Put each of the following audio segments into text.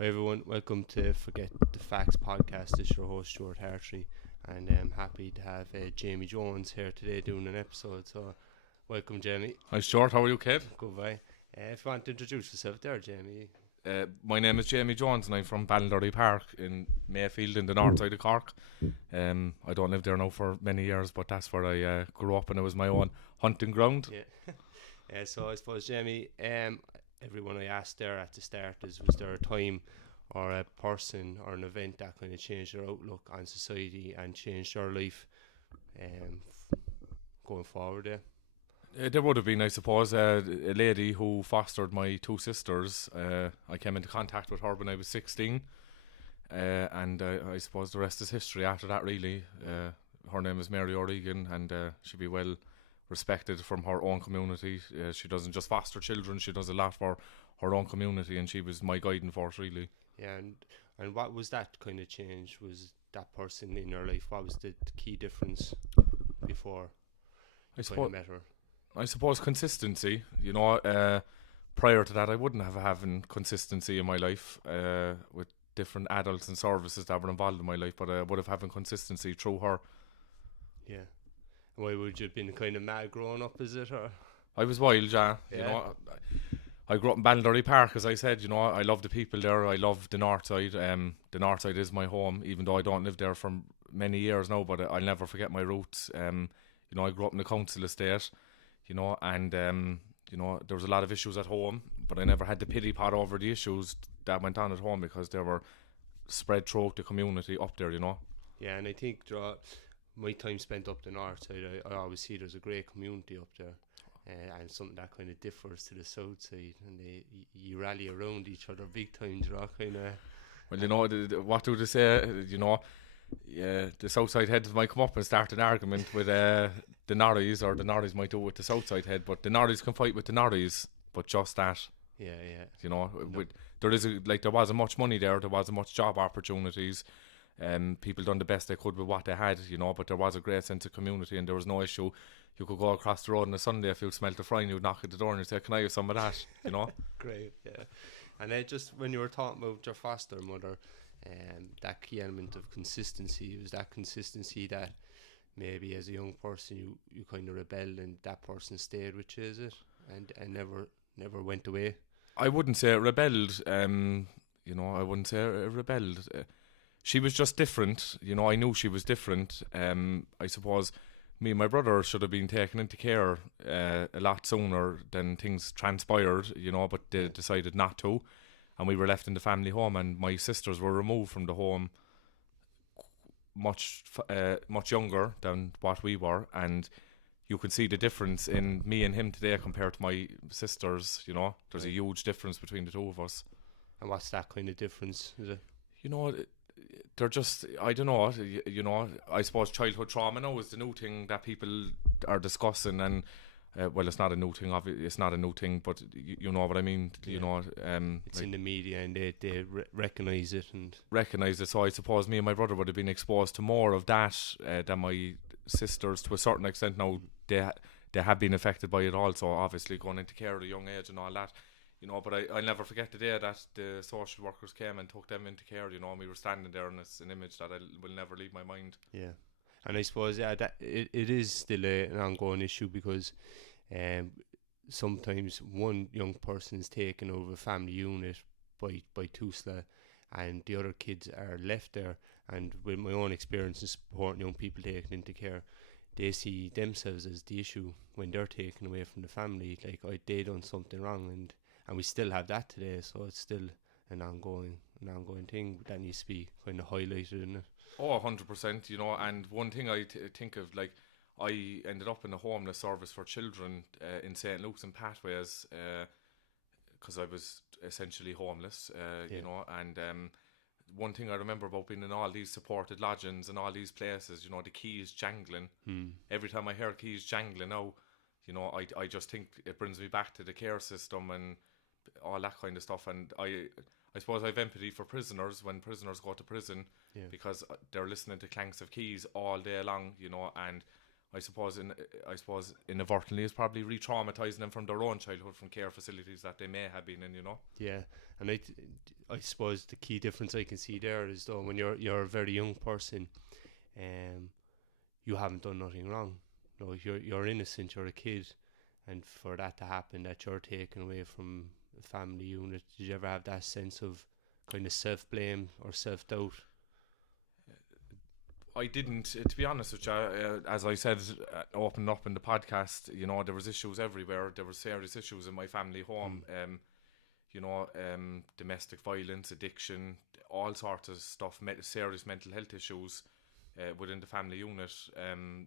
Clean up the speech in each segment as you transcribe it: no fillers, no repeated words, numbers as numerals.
Hi everyone, welcome to Forget the Facts podcast. This is your host Stuart Hartree, and I'm happy to have Jamie Jones here today doing an episode. So, welcome, Jamie. Hi Stuart, how are you, kid? Goodbye. If you want to introduce yourself there, Jamie. My name is Jamie Jones and I'm from Ballindurry Park in Mayfield in the north side of Cork. I don't live there now for many years, but that's where I grew up and it was my own hunting ground. Yeah. So I suppose, Jamie, everyone I asked there at the start was there a time or a person or an event that kind of changed their outlook on society and changed their life going forward? There would have been, I suppose, a lady who fostered my two sisters. I came into contact with her when I was 16, and I suppose the rest is history after that, really. Her name is Mary O'Regan, and she'd be well respected from her own community. She doesn't just foster children, she does a lot for her own community, and she was my guiding force, really. Yeah, and what was that kind of change? Was that person in your life? What was the key difference before you kind of met her? I suppose consistency. Prior to that, I wouldn't have having consistency in my life with different adults and services that were involved in my life, but I would have having consistency through her. Yeah. Why would you have been kind of mad growing up, is it? Or? I was wild, yeah. I grew up in Ballindurry Park, as I said. I love the people there. I love the north side. The north side is my home, even though I don't live there for many years now, but I'll never forget my roots. I grew up in the council estate. And there was a lot of issues at home, but I never had the pity pot over the issues that went on at home because they were spread throughout the community up there, Yeah, and I think my time spent up the north side, I always see there's a great community up there, and something that kind of differs to the south side, and you rally around each other big time, kind of. Well, what do they say, Yeah, the south side heads might come up and start an argument with the Norries, or the Norries might do it with the south side head, but the Norries can fight with the Norries, but just that. Yeah. There wasn't much money there wasn't much job opportunities, people done the best they could with what they had, but there was a great sense of community and there was no issue. You could go across the road on a Sunday, if you smelt a fry and you'd knock at the door and you'd say, can I have some of that, Great, yeah. And just when you were talking about your foster mother, that key element of consistency, was that consistency that maybe as a young person you kind of rebelled and that person stayed with you, is it? And never went away? I wouldn't say rebelled. I wouldn't say rebelled. She was just different. I knew she was different. I suppose me and my brother should have been taken into care a lot sooner than things transpired, but they decided not to. And we were left in the family home, and my sisters were removed from the home much younger than what we were, and you can see the difference in me and him today compared to my sisters. There's a huge difference between the two of us. And what's that kind of difference, is it? They're just, I don't know, I suppose childhood trauma now is the new thing that people are discussing, and it's not a new thing, it's not a new thing, but you know what I mean. Yeah. It's in the media, and they recognise it so I suppose me and my brother would have been exposed to more of that than my sisters to a certain extent. Now they have been affected by it also, obviously going into care at a young age and all that, but I'll never forget the day that the social workers came and took them into care, and we were standing there, and it's an image that will never leave my mind. Yeah. And I suppose that it is still an ongoing issue, because sometimes one young person is taken over a family unit by TUSLA, and the other kids are left there. And with my own experience in supporting young people taken into care, they see themselves as the issue when they're taken away from the family, like they done something wrong, and we still have that today. So it's still an ongoing thing that needs to be kind of highlighted, isn't it? Oh, 100%, and one thing I think of, I ended up in a homeless service for children in St. Luke's and Pathways because I was essentially homeless, and one thing I remember about being in all these supported lodgings and all these places, the keys jangling. Every time I hear keys jangling now, I just think it brings me back to the care system and all that kind of stuff, and I suppose I have empathy for prisoners when prisoners go to prison, because they're listening to clanks of keys all day long, and I suppose inadvertently is probably re-traumatizing them from their own childhood, from care facilities that they may have been in, you know. Yeah, and I suppose the key difference I can see there is though when you're a very young person, um, you haven't done nothing wrong. No, you're innocent. You're a kid, and for that to happen, that you're taken away from a family unit, did you ever have that sense of kind of self blame or self doubt? I didn't, to be honest with you. As I said, opened up in the podcast, you know, there was issues everywhere. There were serious issues in my family home. You know, domestic violence, addiction, all sorts of stuff, serious mental health issues within the family unit.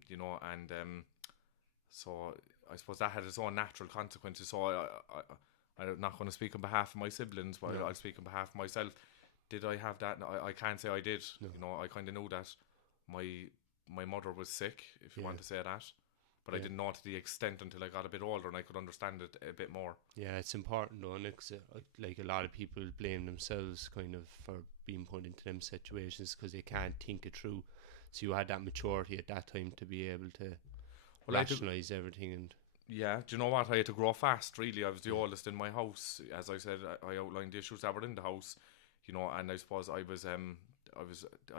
You know, and so I suppose that had its own natural consequences. So I'm not going to speak on behalf of my siblings, but No. I'll speak on behalf of myself. Did I have that? No, I can't say I did. No. You know, I kind of knew that my mother was sick, if you Yeah. want to say that, but I Yeah. didn't know to the extent until I got a bit older and I could understand it a bit more. Yeah, it's important though, because like a lot of people blame themselves kind of for being put into them situations because they can't think it through. So you had that maturity at that time to be able to Well, I had to, rationalize everything, and yeah, do you know what? I had to grow fast, really. I was the Yeah. oldest in my house. As I said, I outlined the issues that were in the house, you know, and I suppose I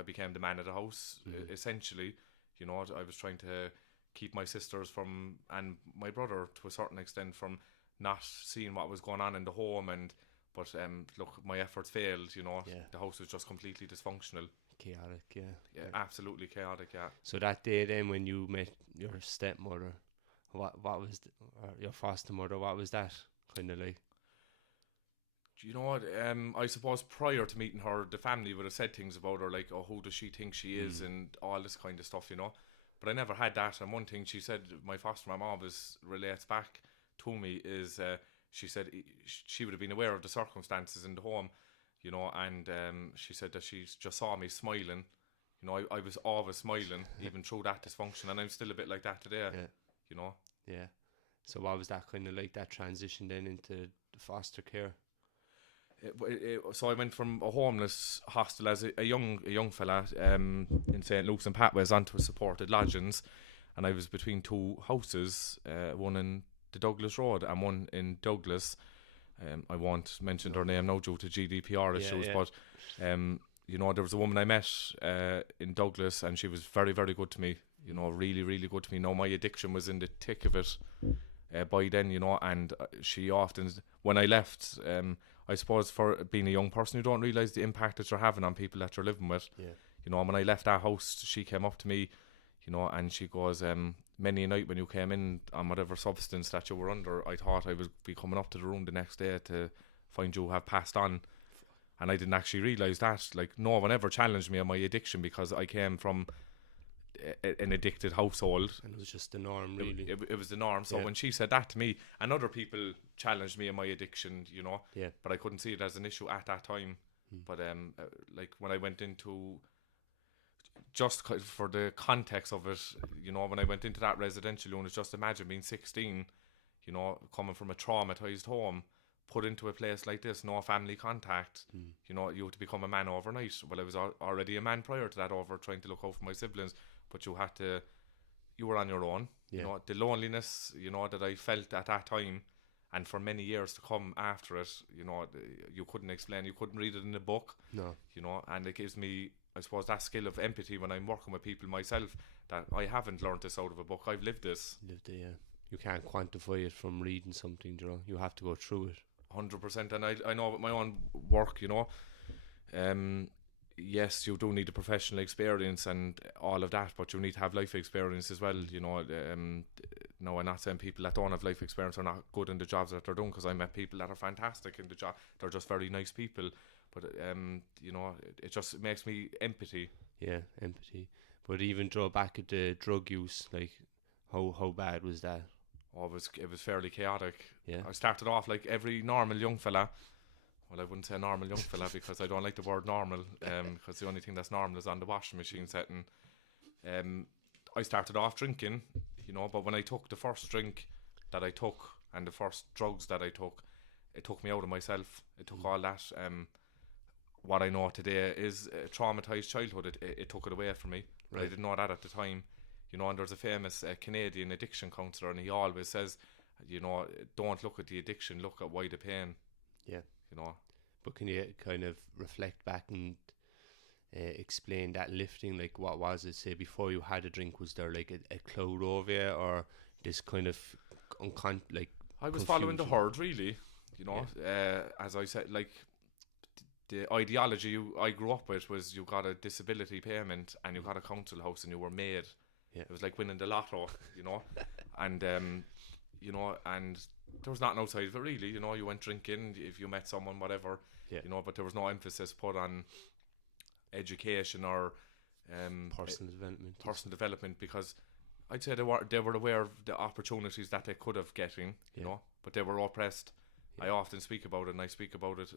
became the man of the house, essentially. You know, I was trying to keep my sisters from, and my brother to a certain extent, from not seeing what was going on in the home. But look, my efforts failed. You know, Yeah. the house was just completely dysfunctional. chaotic. Yeah. Yeah, absolutely chaotic. Yeah. So that day then when you met your stepmother, what was or your foster mother? What was that kind of like? Do you know what? I suppose prior to meeting her, the family would have said things about her like, "Oh, who does she think she is?" and all this kind of stuff, you know. But I never had that. And one thing she said, my foster mom always relates back to me, is she said she would have been aware of the circumstances in the home, you know, and she said that she just saw me smiling. You know, I was always smiling, even through that dysfunction, and I'm still a bit like that today, Yeah. you know. Yeah. So what was that kind of like, that transition then into the foster care? So I went from a homeless hostel as a young fella in St. Luke's and Patways onto a supported lodgings, and I was between two houses, one in the Douglas Road and one in Douglas. I won't mention their name now due to GDPR issues, yeah. but you know, there was a woman I met in Douglas, and she was very, very good to me. You know, really, really good to me. Now, my addiction was in the thick of it by then, you know, and she often, when I left, I suppose for being a young person, you don't realise the impact that you're having on people that you're living with. Yeah. You know, when I left that house, she came up to me, you know, and she goes, many a night when you came in on whatever substance that you were under, I thought I would be coming up to the room the next day to find you have passed on. And I didn't actually realise that. Like, no one ever challenged me on my addiction because I came from an addicted household. And it was just the norm, really. It was the norm. So when she said that to me, and other people challenged me in my addiction, you know, Yeah. but I couldn't see it as an issue at that time. But like when I went into, just for the context of it, you know, when I went into that residential unit, just imagine being 16, you know, coming from a traumatized home, put into a place like this, no family contact, you know, you have to become a man overnight. Well, I was already a man prior to that, over trying to look out for my siblings, but you were on your own. Yeah. You know, the loneliness, you know, that I felt at that time, and for many years to come after it, you know, you couldn't explain, you couldn't read it in a book. No. You know, and it gives me, I suppose, that skill of empathy when I'm working with people myself, that I haven't learned this out of a book, I've lived this. Lived it, yeah. You can't quantify it from reading something, you know. You have to go through it. 100%. And I know with my own work, you know, yes, you do need a professional experience and all of that, but you need to have life experience as well, you know. No, I'm not saying people that don't have life experience are not good in the jobs that they're doing, because I met people that are fantastic in the job. They're just very nice people, but you know, it just makes me empathy. Yeah, empathy. But even draw back at the drug use, like how bad was that? Oh, it was fairly chaotic. Yeah. I started off like every normal young fella. Well, I wouldn't say normal young fella because I don't like the word normal, because the only thing that's normal is on the washing machine setting. I started off drinking, you know, but when I took the first drink that I took and the first drugs that I took, it took me out of myself. It took all that. What I know today is a traumatized childhood. It took it away from me, but I didn't know that at the time. You know, and there's a famous Canadian addiction counsellor, and he always says, you know, don't look at the addiction, look at why the pain. Yeah. You know. But can you kind of reflect back and explain that lifting? Like, what was it? Say before you had a drink, was there like a cloud over you, or this kind of like? I was following the confusion? herd, really. You know, as I said, like the ideology I grew up with was you got a disability payment and you got a council house and you were made. Yeah. It was like winning the lotto, you know, and you know, and there was nothing outside of it really. You know, you went drinking if you met someone, whatever. Yeah. You know, but there was no emphasis put on education or personal development. because I'd say they were aware of the opportunities that they could have getting, you know, but they were oppressed. I often speak about it, and I speak about it.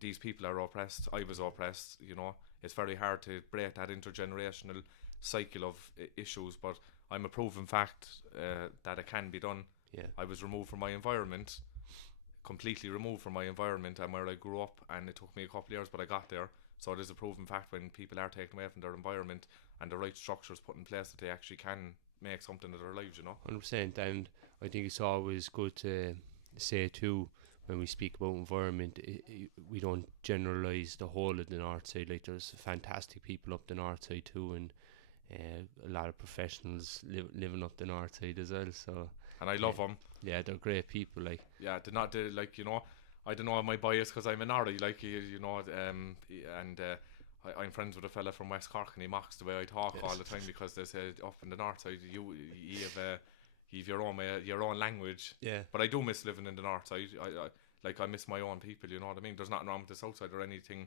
These people are oppressed. I was oppressed. You know, it's very hard to break that intergenerational cycle of issues, but I'm a proven fact that it can be done. Yeah. I was removed from my environment, completely removed from my environment and where I grew up, and it took me a couple of years, but I got there. So it is a proven fact when people are taken away from their environment and the right structures put in place that they actually can make something of their lives, you know. 100%. And I think it's always good to say too, when we speak about environment, we don't generalise the whole of the north side. Like, there's fantastic people up the north side too, and a lot of professionals living up the north side as well. So, and I love them. Yeah, they're great people. Like, yeah, they're not like, you know, I don't know my bias because I'm an Ori, like, you know, and I'm friends with a fella from West Cork, and he mocks the way I talk all the time because they say up in the north side you have your own language. Yeah. But I do miss living in the north side. I miss my own people, you know what I mean? There's nothing wrong with the south side or anything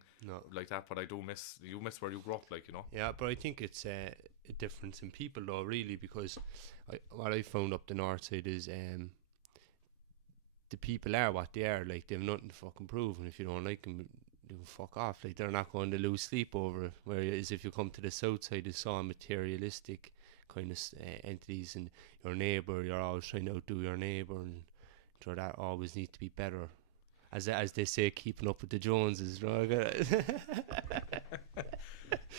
like that, but I do miss where you grew up, like, you know. Yeah, but I think it's a difference in people though, really, because what I found up the north side is the people are what they are. Like, they've nothing to fucking prove, and if you don't like them, they can fuck off. Like, they're not going to lose sleep over it. Whereas if you come to the south side, it's all materialistic kind of entities, and your neighbour, you're always trying to outdo your neighbour, and so that always needs to be better. As they say, keeping up with the Joneses, right?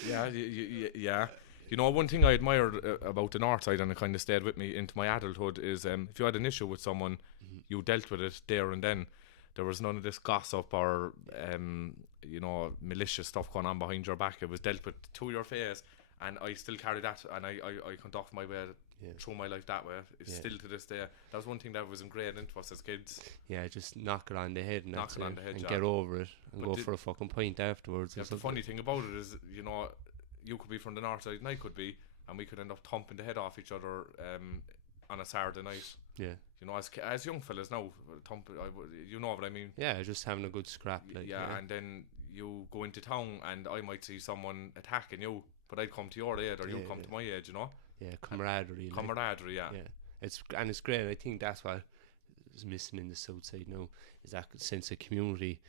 Yeah. You know, one thing I admired about the north side, and it kind of stayed with me into my adulthood, is if you had an issue with someone, you dealt with it there and then. There was none of this gossip or you know, malicious stuff going on behind your back. It was dealt with to your face, and I still carry that, and I conduct my way through my life that way. It's still to this day. That was one thing that was ingrained into us as kids. Yeah, just knock it on the head, and and get over it, and go for a fucking pint afterwards. Yeah, the funny thing about it is, you know, you could be from the north side and I could be, and we could end up thumping the head off each other on a Saturday night. Yeah. You know, as young fellas now, you know what I mean? Yeah, just having a good scrap. Like, yeah, and then you go into town and I might see someone attacking you, but I'd come to your aid, or you come to my aid, you know? Yeah, camaraderie. Camaraderie, yeah. It's great. I think that's what is missing in the south side now, is that sense of community.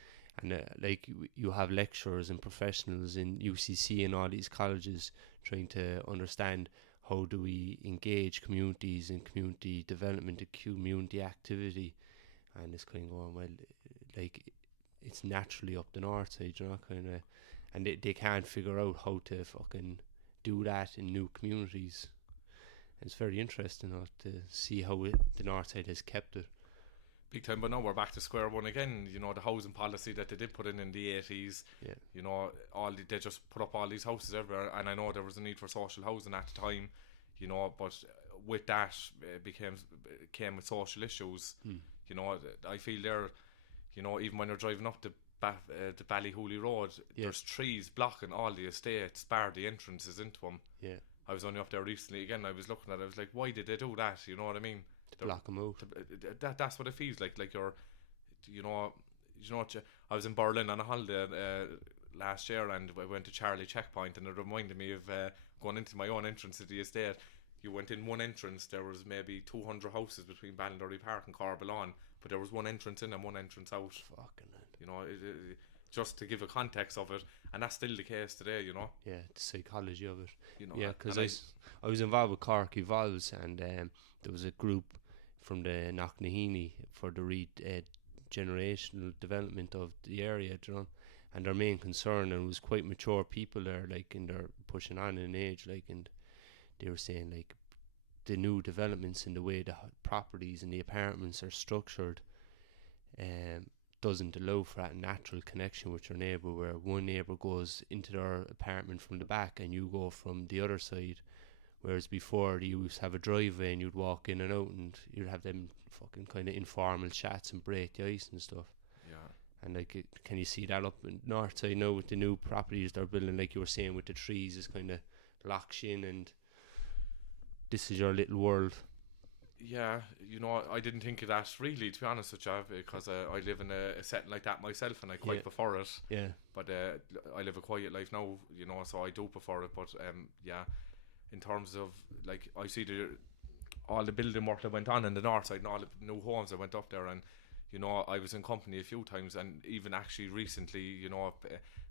And like, you have lecturers and professionals in UCC and all these colleges trying to understand how do we engage communities in community development and community activity, and it's kind of going, well, like, it's naturally up the north side, you know, kind of, and they can't figure out how to fucking do that in new communities. And it's very interesting to see how the north side has kept it. Big time, but now we're back to square one again. You know, the housing policy that they did put in the 80s. Yeah. You know, they just put up all these houses everywhere, and I know there was a need for social housing at the time. You know, but with that came with social issues. You know, I feel there. You know, even when you're driving up the Ballyhooly Road, there's trees blocking all the estates, bar the entrances into them. Yeah. I was only up there recently again. I was looking at it. I was like, why did they do that? You know what I mean? To block them out. That's what it feels like. Like you're, you know what? I was in Berlin on a holiday last year, and I went to Charlie Checkpoint, and it reminded me of going into my own entrance to the estate. You went in one entrance. There was maybe 200 houses between Ballinderry Park and Corbalon, but there was one entrance in and one entrance out. Fucking hell. You know, just to give a context of it, and that's still the case today. You know. Yeah, the psychology of it. You know. Yeah, because I was involved with Cork Evolves, and there was a group from the Knocknaheeny for the generational development of the area, you know, and their main concern, and it was quite mature people there, like, and they're pushing on in age, like, and they were saying like the new developments in the way the properties and the apartments are structured um, doesn't allow for that natural connection with your neighbour, where one neighbour goes into their apartment from the back and you go from the other side. Whereas before you used to have a driveway and you'd walk in and out and you'd have them fucking kind of informal chats and break the ice and stuff. Yeah. And like, can you see that up in north side now with the new properties they're building, like you were saying, with the trees, is kind of locks you in and this is your little world. Yeah, you know, I didn't think of that really, to be honest with you, because I live in a setting like that myself, and I quite prefer it. Yeah. But I live a quiet life now, you know, so I do prefer it. But yeah, in terms of like, I see all the building work that went on in the north side and all the new homes that went up there, and you know, I was in company a few times, and even actually recently, you know,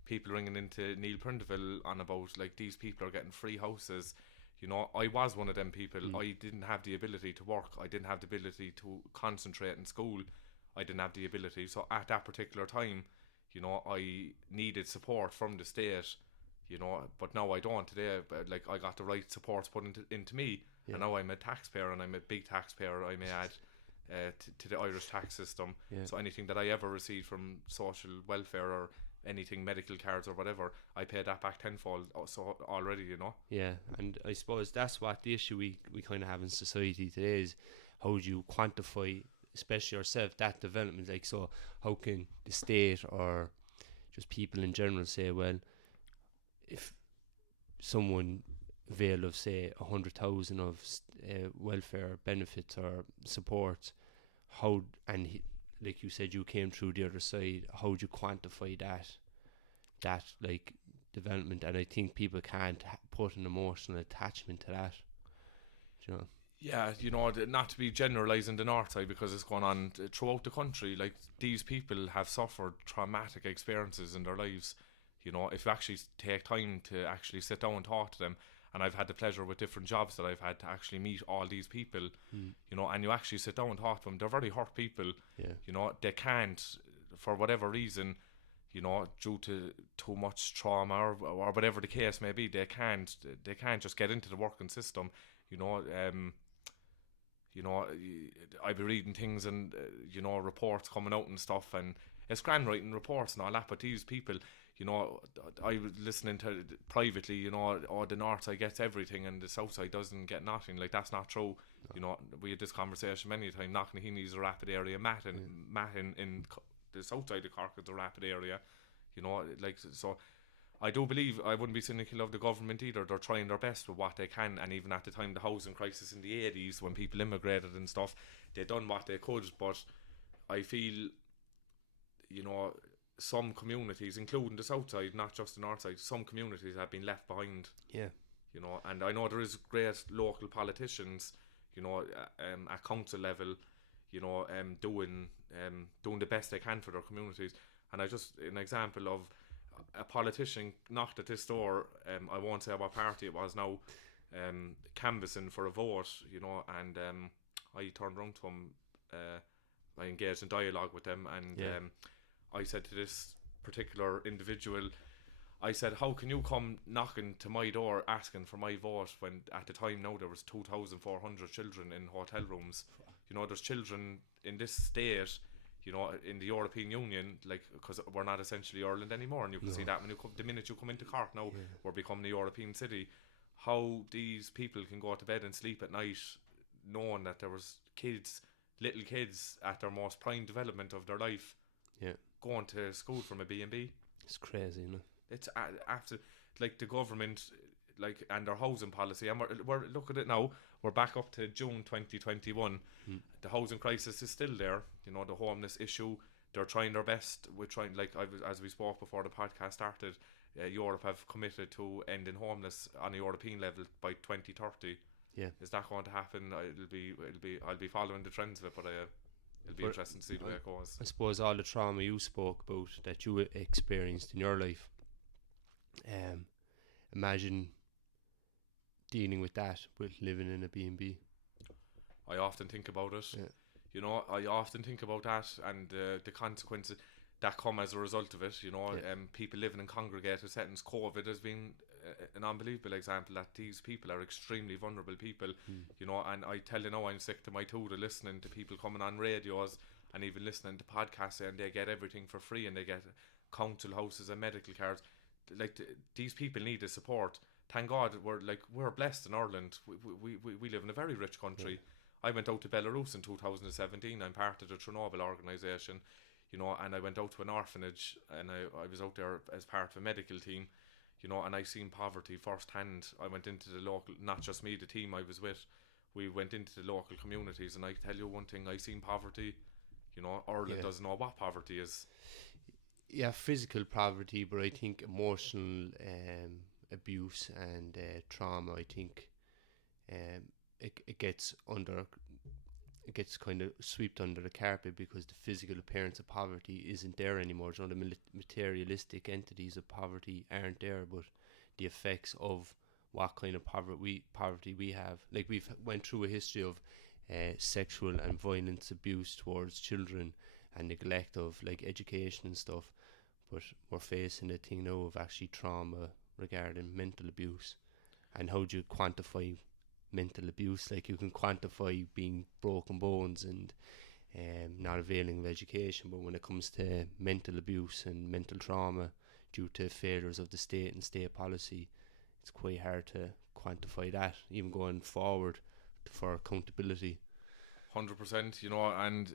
people ringing into Neil Prindeville on about like these people are getting free houses. You know, I was one of them people. I didn't have the ability to work. I didn't have the ability to concentrate in school. I didn't have the ability. So at that particular time, you know, I needed support from the state, you know, but now I don't today. But like, I got the right supports put into me. Yeah. And now I'm a taxpayer, and I'm a big taxpayer, I may add, to the Irish tax system. Yeah. So anything that I ever received from social welfare or anything, medical cards or whatever, I pay that back tenfold so already, you know. Yeah, and I suppose that's what the issue we kind of have in society today is, how do you quantify, especially yourself, that development? Like, so how can the state or just people in general say, well, if someone avail of say 100,000 of welfare benefits or support, how, and like you said, you came through the other side, how do you quantify that like development? And I think people can't put an emotional attachment to that, you know. Yeah, you know, not to be generalising the north side, because it's going on throughout the country. Like, these people have suffered traumatic experiences in their lives. You know, if you actually take time to actually sit down and talk to them, and I've had the pleasure with different jobs that I've had to actually meet all these people, you know, and you actually sit down and talk to them, they're very hurt people. Yeah. You know, they can't, for whatever reason, you know, due to too much trauma or whatever the case may be, they can't just get into the working system. You know, I be reading things and you know, reports coming out and stuff, and it's grand writing reports and all that, but these people, you know, I was listening to privately, you know, the north side gets everything and the south side doesn't get nothing. Like, that's not true. No. You know, we had this conversation many times. Knocknaheeny is a rapid area. Matt in the south side of Cork is a rapid area. You know, like, so I do believe, I wouldn't be cynical of the government either. They're trying their best with what they can, and even at the time, the housing crisis in the 80s, when people immigrated and stuff, they done what they could. But I feel, you know, some communities, including the south side, not just the north side, some communities have been left behind. Yeah. You know, and I know there is great local politicians, you know, at council level, you know, doing the best they can for their communities. And an example of a politician knocked at this door, I won't say what party it was now, canvassing for a vote, you know, and I turned around to him, I engaged in dialogue with them, and I said to this particular individual, I said, how can you come knocking to my door asking for my vote when at the time now there was 2,400 children in hotel rooms? You know, there's children in this state, you know, in the European Union, like, because we're not essentially Ireland anymore, and you can see that when the minute you come into Cork now, we're becoming a European city. How these people can go to bed and sleep at night knowing that there was little kids at their most prime development of their life, going to school from a B&B. It's crazy, you know. It's after, like, the government, like, and their housing policy, and we're look at it now, we're back up to June 2021. The housing crisis is still there. You know, the homeless issue, they're trying their best. We're trying, like, as we spoke before the podcast started, Europe have committed to ending homeless on a European level by 2030. Yeah. Is that going to happen? I'll be following the trends of it, but it'll be interesting to see the way it goes. I suppose all the trauma you spoke about that you experienced in your life, imagine dealing with that with living in a B&B. I often think about it. Yeah. You know, I often think about that and the consequences. that come as a result of it. You know, Yeah. people living in congregated settings. COVID has been an unbelievable example that these people are extremely vulnerable people. You know, and I tell you now, I'm sick to my tooth of listening to people coming on radios and even listening to podcasts, and they get everything for free, and they get council houses and medical cards. Like these people need the support. Thank God we're blessed in Ireland. We live in a very rich country. I went out to Belarus in 2017. I'm part of the Chernobyl organisation, you know, and I went out to an orphanage, and I was out there as part of a medical team, you know, and I seen poverty firsthand. I went into the local, not just me, the team I was with, we went into the local communities, and I tell you one thing, I seen poverty. You know, Ireland doesn't know what poverty is. Yeah, physical poverty, but I think emotional abuse and trauma, I think it gets kind of swept under the carpet because the physical appearance of poverty isn't there anymore. You know, the materialistic entities of poverty aren't there, but the effects of what kind of poverty we have. Like, we've went through a history of sexual and violence abuse towards children and neglect of like education and stuff, but we're facing a thing now of actually trauma regarding mental abuse. And how do you quantify mental abuse? Like, you can quantify being broken bones and not availing of education, but when it comes to mental abuse and mental trauma due to failures of the state and state policy, it's quite hard to quantify that, even going forward for accountability. 100%, you know, and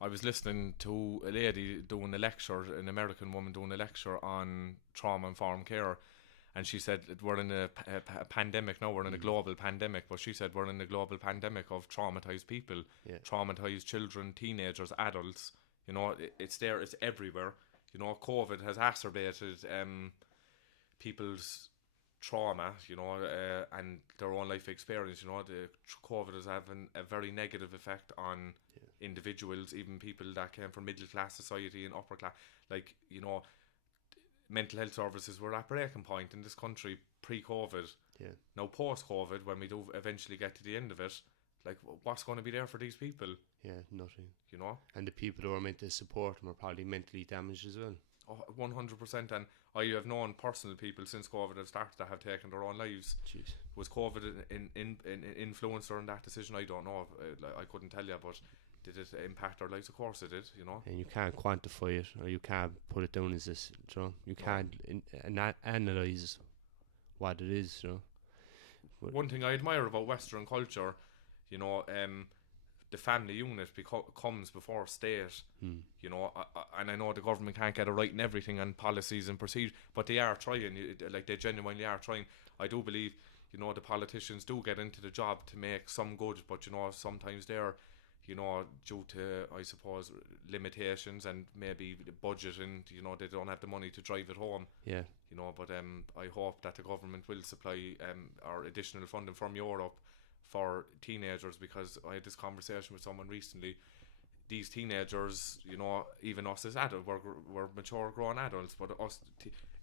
I was listening to a lady doing a lecture, an American woman doing a lecture on trauma-informed care, and she said that we're in a pandemic now, we're in a global pandemic, but she said we're in a global pandemic of traumatized people, traumatized children, teenagers, adults. You know, it's there, it's everywhere. You know, COVID has exacerbated people's trauma, you know, and their own life experience. You know, the COVID is having a very negative effect on individuals, even people that came from middle class society and upper class. Like, you know, mental health services were at breaking point in this country pre-COVID. Now post-COVID, when we do eventually get to the end of it, like, what's going to be there for these people? Nothing. You know, and the people who are meant to support them are probably mentally damaged as well. 100%. And I have known personal people since COVID have started that have taken their own lives. Jeez. Was COVID in influencer in that decision? I don't know. I couldn't tell you, but did it impact their lives? Of course it did, you know. And you can't quantify it, or you can't put it down as this, you know. You can't analyse what it is, you know. But one thing I admire about Western culture, you know, the family unit comes before state, you know, and I know the government can't get it right in everything and policies and procedures, but they are trying, like, they genuinely are trying. I do believe, you know, the politicians do get into the job to make some good, but, you know, sometimes they're, you know, due to, I suppose, limitations and maybe budgeting, you know, they don't have the money to drive it home. Yeah. You know, but I hope that the government will supply or additional funding from Europe for teenagers, because I had this conversation with someone recently. These teenagers, you know, even us as adults, we're mature, grown adults, but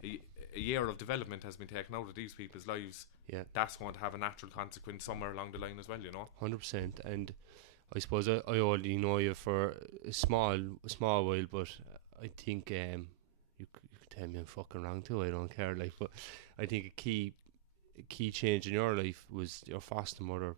a year of development has been taken out of these people's lives. Yeah. That's going to have a natural consequence somewhere along the line as well, you know. 100%. And I suppose I only know you for a small while, but I think you could tell me I'm fucking wrong too. I don't care. Like, but I think a key change in your life was your foster mother,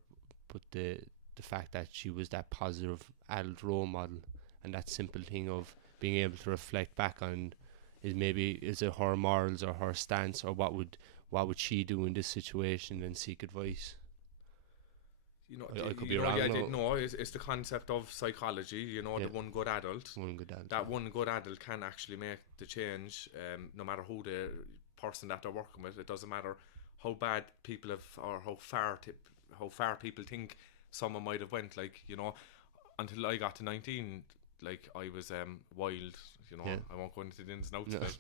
but the fact that she was that positive adult role model, and that simple thing of being able to reflect back on is it her morals or her stance, or what would she do in this situation, and seek advice. You know, I could be wrong. Yeah, I didn't know. It's the concept of psychology. You know, the one good adult. One good adult. That one good adult can actually make the change. No matter who the person that they're working with, it doesn't matter how bad people have, or how far people think someone might have went. Like, you know, until I got to 19, like, I was wild. You know, I won't go into the ins and outs of it,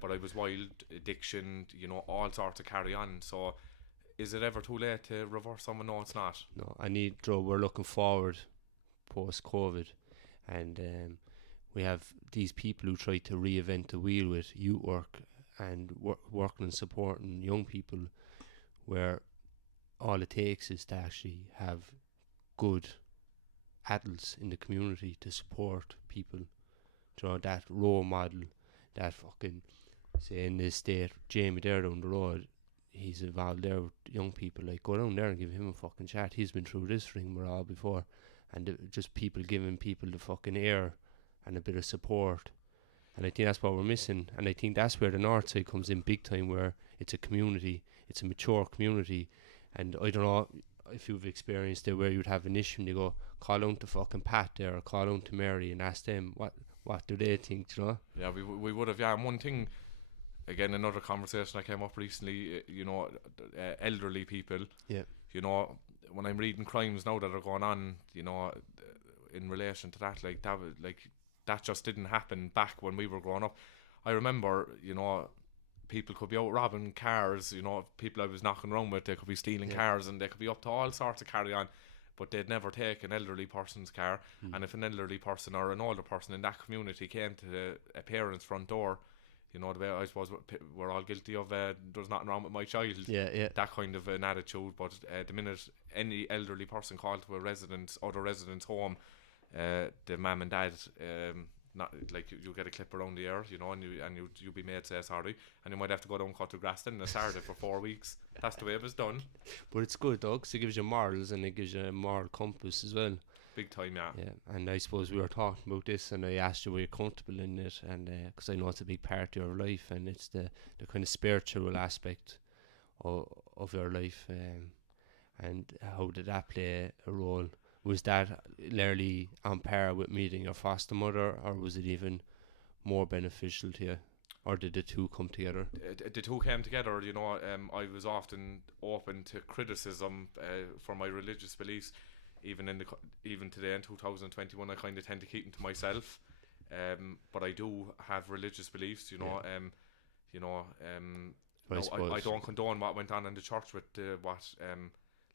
but I was wild, addiction. You know, all sorts of carry on. So, is it ever too late to reverse someone? No, it's not. No, we're looking forward post-COVID, and we have these people who try to reinvent the wheel with youth work and working and supporting young people, where all it takes is to actually have good adults in the community to support people You know, that role model, that fucking, say in the state, Jamie there down the road, he's involved there with young people. Like, go down there and give him a fucking chat. He's been through this rigmarole before. And just people giving people the fucking air and a bit of support. And I think that's what we're missing. And I think that's where the north side comes in big time, where it's a community, it's a mature community. And I don't know if you've experienced it, where you'd have an issue and you go, call out to fucking Pat there, or call out to Mary and ask them what do they think, you know? Yeah, we would have. Yeah, and one thing, again, another conversation that came up recently, elderly people. Yeah. You know, when I'm reading crimes now that are going on, you know, in relation to that, like that just didn't happen back when we were growing up. I remember, you know, people could be out robbing cars, you know, people I was knocking around with, they could be stealing cars, and they could be up to all sorts of carry on, but they'd never take an elderly person's car. And if an elderly person or an older person in that community came to a parent's front door, you know, the way I suppose we're all guilty of there's nothing wrong with my child, that kind of an attitude. But the minute any elderly person called to other resident's home, the mum and dad, not like you get a clip around the ear, you know, and you be made say sorry, and you might have to go down and cut the grass then in a Saturday for 4 weeks. That's the way it was done. But it's good though, 'cause it gives you morals and it gives you a moral compass as well. Big time, yeah. Yeah, and I suppose we were talking about this, and I asked you were you comfortable in it, and because I know it's a big part of your life, and it's the kind of spiritual aspect of your life, and how did that play a role? Was that nearly on par with meeting your foster mother, or was it even more beneficial to you, or did the two come together? The two came together, you know. I was often open to criticism for my religious beliefs, even today in 2021. I kind of tend to keep them to myself, but I do have religious beliefs, you know. I don't condone what went on in the church with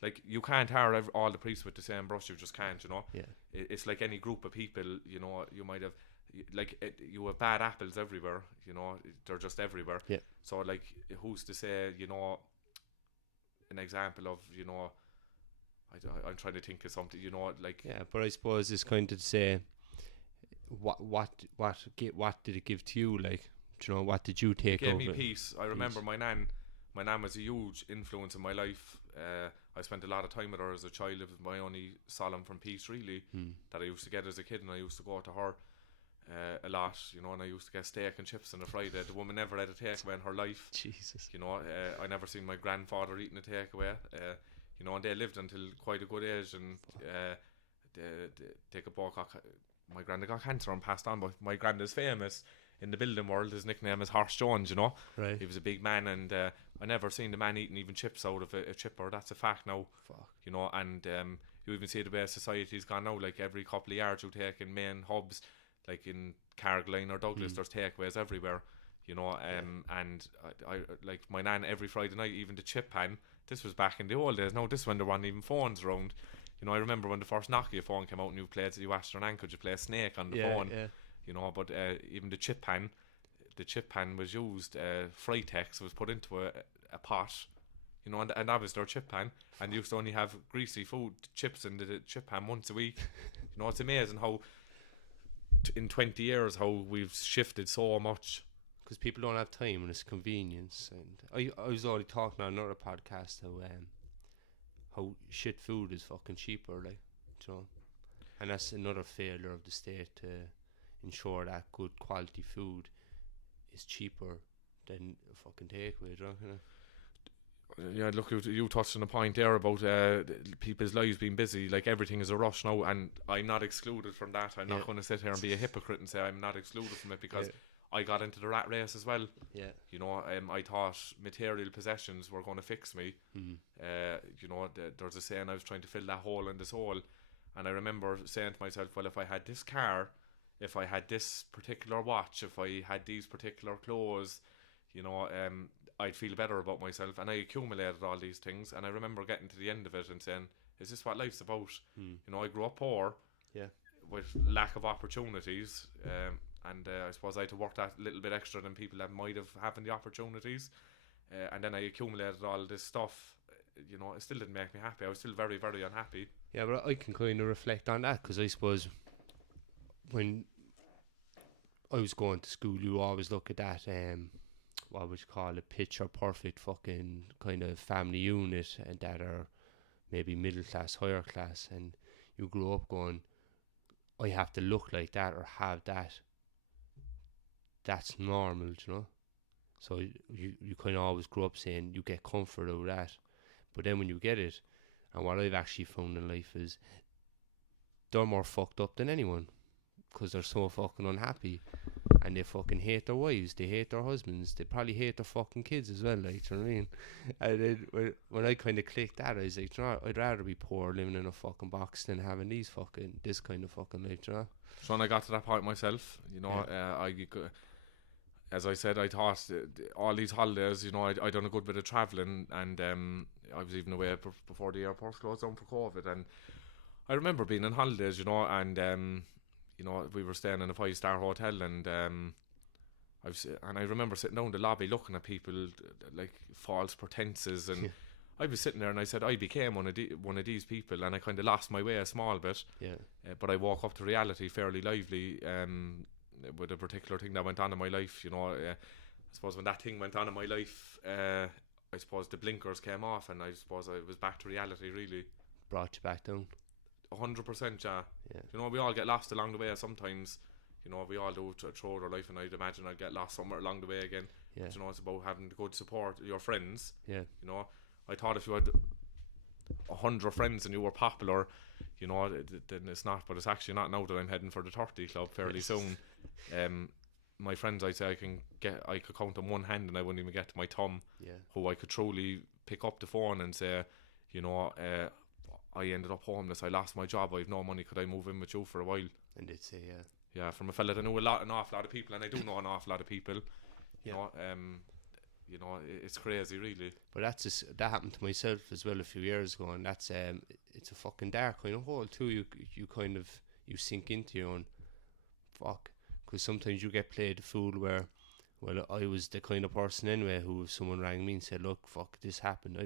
like, you can't tar all the priests with the same brush. You just can't, you know. Yeah. It's like any group of people, you know. You might have, you have bad apples everywhere, you know. They're just everywhere. Yeah. So, like, who's to say, you know, an example of, you know, I'm trying to think of something, you know, like. Yeah, but I suppose it's kind of to say, what did it give to you? Like, do you know, what did you take? It gave over? me peace. I remember my nan was a huge influence in my life. I spent a lot of time with her as a child. It was my only solemn from peace, really, that I used to get as a kid, and I used to go to her a lot, you know, and I used to get steak and chips on a Friday. The woman never had a takeaway in her life. Jesus. You know, I never seen my grandfather eating a takeaway. You know, and they lived until quite a good age, and they my granddad got cancer and passed on, but my granddad's famous in the building world. His nickname is Horse Jones, you know. Right. He was a big man, and I never seen the man eating even chips out of a chipper. That's a fact now. Fuck. You know, and you even see the way society's gone now. Like, every couple of yards you take in main hubs, like in Carrigaline or Douglas, there's takeaways everywhere. You know, and I like my nan every Friday night, even the chip pan. This was back in the old days. Now this when there weren't even phones around. You know, I remember when the first Nokia phone came out and you played, you asked your nan, could you play Snake on the phone? Yeah. You know, but even the chip pan was used. Fritex was put into a pot, you know, and that was their chip pan. And they used to only have greasy food chips in the chip pan once a week. You know, it's amazing how in 20 years how we've shifted so much. Because people don't have time and it's convenience. And I was already talking on another podcast how shit food is fucking cheaper, like, you know, and that's another failure of the state to ensure that good quality food is cheaper than a fucking takeaway, you know? Yeah, look, you touched on a point there about people's lives being busy. Like, everything is a rush now, and I'm not excluded from that. I'm not going to sit here and be a hypocrite and say I'm not excluded from it, because I got into the rat race as well. Yeah. You know, I thought material possessions were going to fix me. You know, there's a saying, I was trying to fill that hole in the soul, and I remember saying to myself, well, if I had this car, if I had this particular watch, if I had these particular clothes, you know, I'd feel better about myself. And I accumulated all these things, and I remember getting to the end of it and saying, is this what life's about? You know, I grew up poor, with lack of opportunities, and I suppose I had to work that little bit extra than people that might have having the opportunities, and then I accumulated all this stuff. You know, it still didn't make me happy. I was still very, very unhappy. Yeah, but I can kind of reflect on that, because I suppose when I was going to school, you always look at that, what would you call it, picture perfect fucking kind of family unit, and that are maybe middle class, higher class, and you grow up going, I have to look like that or have that. That's normal, you know. So you kind of always grow up saying you get comfort out of that, but then when you get it, and what I've actually found in life is they're more fucked up than anyone because they're so fucking unhappy, and they fucking hate their wives, they hate their husbands, they probably hate their fucking kids as well, like, do you know what I mean? And then when I kind of clicked that, I was like, you know, I'd rather be poor living in a fucking box than having this kind of fucking life, you know? So when I got to that point myself, you know, as I said, I thought all these holidays, you know, I done a good bit of travelling, and I was even away before the airports closed down for COVID, and I remember being on holidays, you know, and you know, we were staying in a 5-star hotel, and I remember sitting down in the lobby looking at people like false pretenses, and I was sitting there and I said I became one of these people, and I kind of lost my way a small bit. But I woke up to reality fairly lively with a particular thing that went on in my life. You know, I suppose when that thing went on in my life, I suppose the blinkers came off, and I suppose I was back to reality. Really brought you back down. 100%, yeah. You know, we all get lost along the way sometimes. You know, we all do throughout our life, and I'd imagine I'd get lost somewhere along the way again. But, you know, it's about having the good support, your friends. You know, I thought if you had 100 friends and you were popular, you know, then it's not. But it's actually not now that I'm heading for the 30 club fairly soon. My friends, I'd say I could count on one hand, and I wouldn't even get to my thumb. Who I could truly pick up the phone and say, you know, I ended up homeless, I lost my job, I have no money, could I move in with you for a while? And they'd say, from a fella that knew an awful lot of people, and I do know an awful lot of people. You know, it's crazy, really. But that happened to myself as well a few years ago, and that's it's a fucking dark kind of hole too. You kind of sink into your own fuck, because sometimes you get played the fool where, well, I was the kind of person anyway who, if someone rang me and said, look, fuck, this happened,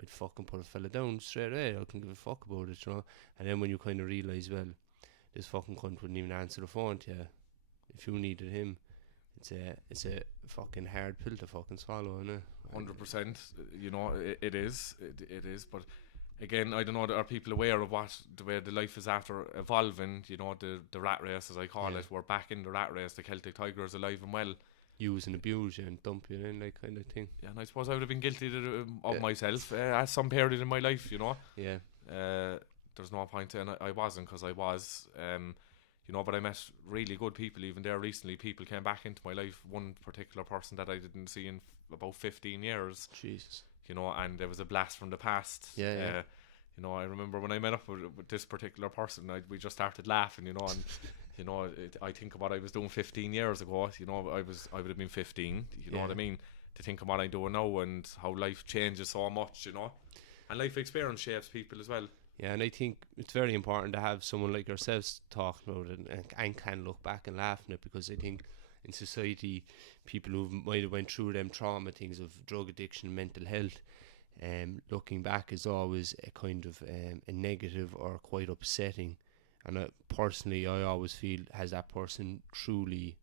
I'd fucking put a fella down straight away. I couldn't give a fuck about it, you know. And then when you kind of realise, well, this fucking cunt wouldn't even answer the phone to you if you needed him, it's a fucking hard pill to fucking swallow, isn't it? 100%. You know, it is. It is. But again, I don't know, are people aware of the way the life is after evolving? You know, the rat race, as I call it. We're back in the rat race. The Celtic Tiger is alive and well. Use and abuse you and dump you in, like, kind of thing. Yeah, and I suppose I would have been guilty of myself at some period in my life, you know. There's no point saying I wasn't, because I was. You know, but I met really good people even there recently. People came back into my life. One particular person that I didn't see in about 15 years. Jesus. You know, and there was a blast from the past. You know, I remember when I met up with this particular person, we just started laughing, you know, and you know, I think of what I was doing 15 years ago. You know, I would have been 15. You know what I mean? To think of what I'm doing now and how life changes so much, you know, and life experience shapes people as well. Yeah, and I think it's very important to have someone like yourselves talking about it and can look back and laugh at it, because I think in society, people who might have went through them trauma things of drug addiction, mental health, looking back is always a kind of a negative or quite upsetting. And personally, I always feel, has that person truly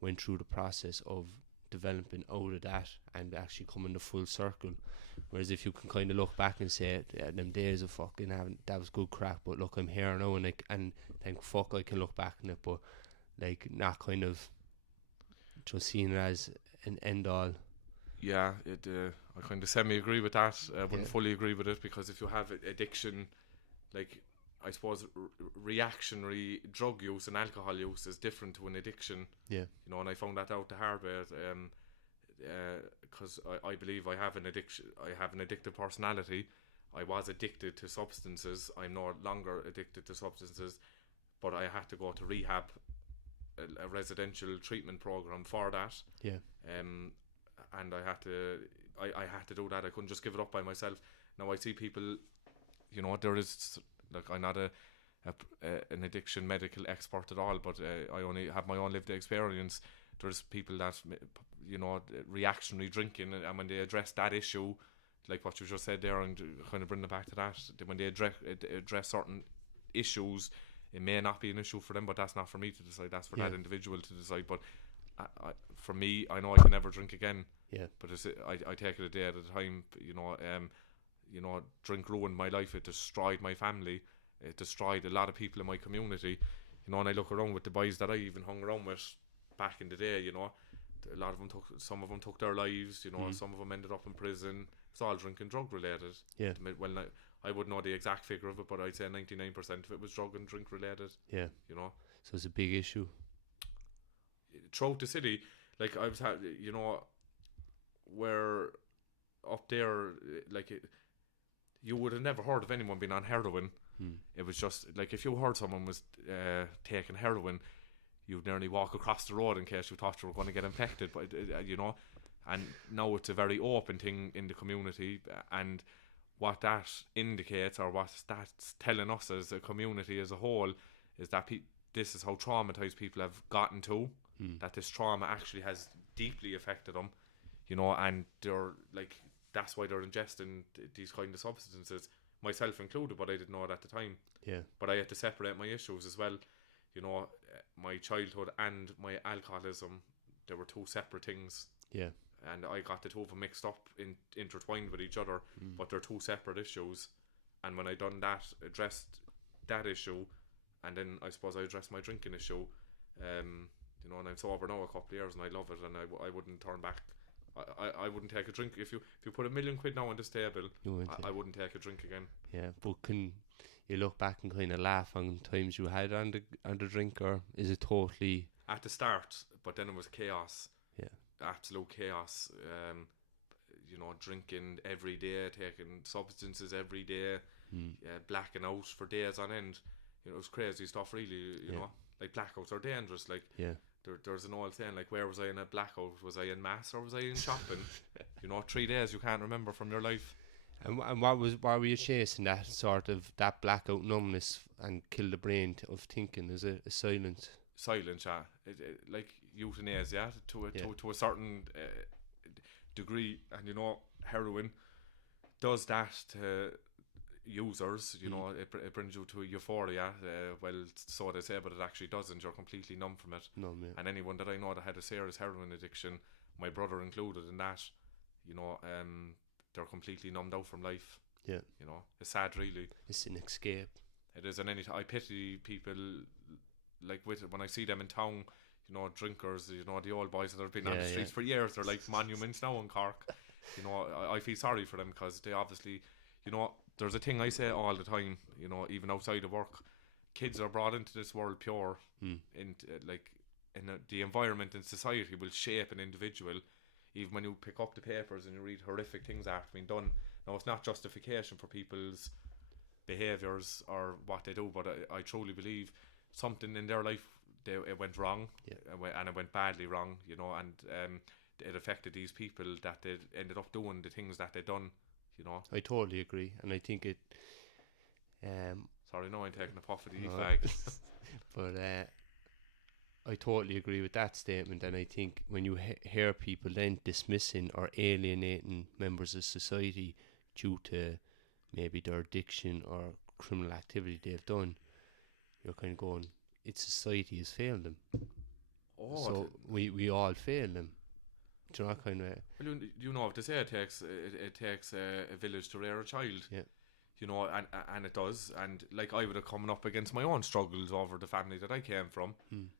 went through the process of developing out of that and actually coming to full circle? Whereas if you can kind of look back and say, them days of fucking having, that was good crack, but look, I'm here now, and thank fuck I can look back on it, but like not kind of just seeing it as an end all. Yeah, I kind of semi-agree with that. I wouldn't fully agree with it, because if you have addiction, like, I suppose reactionary drug use and alcohol use is different to an addiction. You know, and I found that out the hard way. Because I believe I have an addiction. I have an addictive personality. I was addicted to substances. I'm no longer addicted to substances, but I had to go to rehab, a residential treatment program for that. And I had to do that. I couldn't just give it up by myself. Now I see people, you know, there is, like, I'm not an addiction medical expert at all, but I only have my own lived experience. There's people that, you know, reactionary drinking, and when they address that issue, like what you just said there, and kind of bring it back to that, when they address certain issues, it may not be an issue for them, but that's not for me to decide. That's for that individual to decide. But for me, I know I can never drink again. Yeah. But I take it a day at a time. Drink ruined my life. It destroyed my family. It destroyed a lot of people in my community. And I look around with the boys that I even hung around with back in the day. A lot of them some of them took their lives. Some of them ended up in prison. It's all drink and drug related. Yeah. Well, I wouldn't know the exact figure of it, but I'd say 99% of it was drug and drink related. Yeah. So it's a big issue. Throughout the city, like I was, where up there, you would have never heard of anyone being on heroin. It was just like if you heard someone was taking heroin, you'd nearly walk across the road in case you thought you were going to get infected. But and now it's a very open thing in the community, and what that indicates, or what that's telling us as a community as a whole, is that this is how traumatized people have gotten to. That this trauma actually has deeply affected them, and they're like, that's why they're ingesting these kind of substances, myself included, but I didn't know it at the time. Yeah. But I had to separate my issues as well. My childhood and my alcoholism, they were two separate things. Yeah. And I got the two of them mixed up, intertwined with each other, but they're two separate issues. And when I done that, addressed that issue, and then I suppose I addressed my drinking issue, and I'm sober now a couple of years, and I love it, and I wouldn't turn back. I wouldn't take a drink. If you put £1 million on this table, I wouldn't take a drink again. Yeah, but can you look back and kind of laugh on times you had on the drink, or is it totally at the start? But then it was chaos. Yeah, absolute chaos. Drinking every day, taking substances every day, blacking out for days on end. It was crazy stuff, really. You know, like blackouts are dangerous. Like, there's an old saying, like, where was I in a blackout? Was I in mass or was I in shopping? 3 days you can't remember from your life. And why were you chasing that sort of that blackout numbness and kill the brain of thinking? Is it a silence? Silence, yeah. Like euthanasia, to a certain degree, and heroin does that to users. It brings you to euphoria. Well, so they say, but it actually doesn't. You're completely numb from it. Numb, yeah. And anyone that I know that had a serious heroin addiction, my brother included in that, they're completely numbed out from life. Yeah. It's sad, really. It's an escape. It is, and I pity people like with it when I see them in town. Drinkers. The old boys that have been on the streets for years. They're like monuments now in Cork. I feel sorry for them because they obviously, there's a thing I say all the time. Even outside of work, kids are brought into this world pure. The environment and society will shape an individual. Even when you pick up the papers and you read horrific things after being done. Now, it's not justification for people's behaviours or what they do, but I truly believe something in their life, it went wrong, and it went badly wrong, and it affected these people that they ended up doing the things that they done, I totally agree, and I think it... Sorry, no, I'm taking a puff of the flag. But I totally agree with that statement, and I think when you hear people then dismissing or alienating members of society due to maybe their addiction or criminal activity they've done, you're kind of going, it's society has failed them. So we all fail them. Do you know, kind of... Well, you know, if they say it takes a village to rear a child. Yeah. And it does, and like I would have come up against my own struggles over the family that I came from.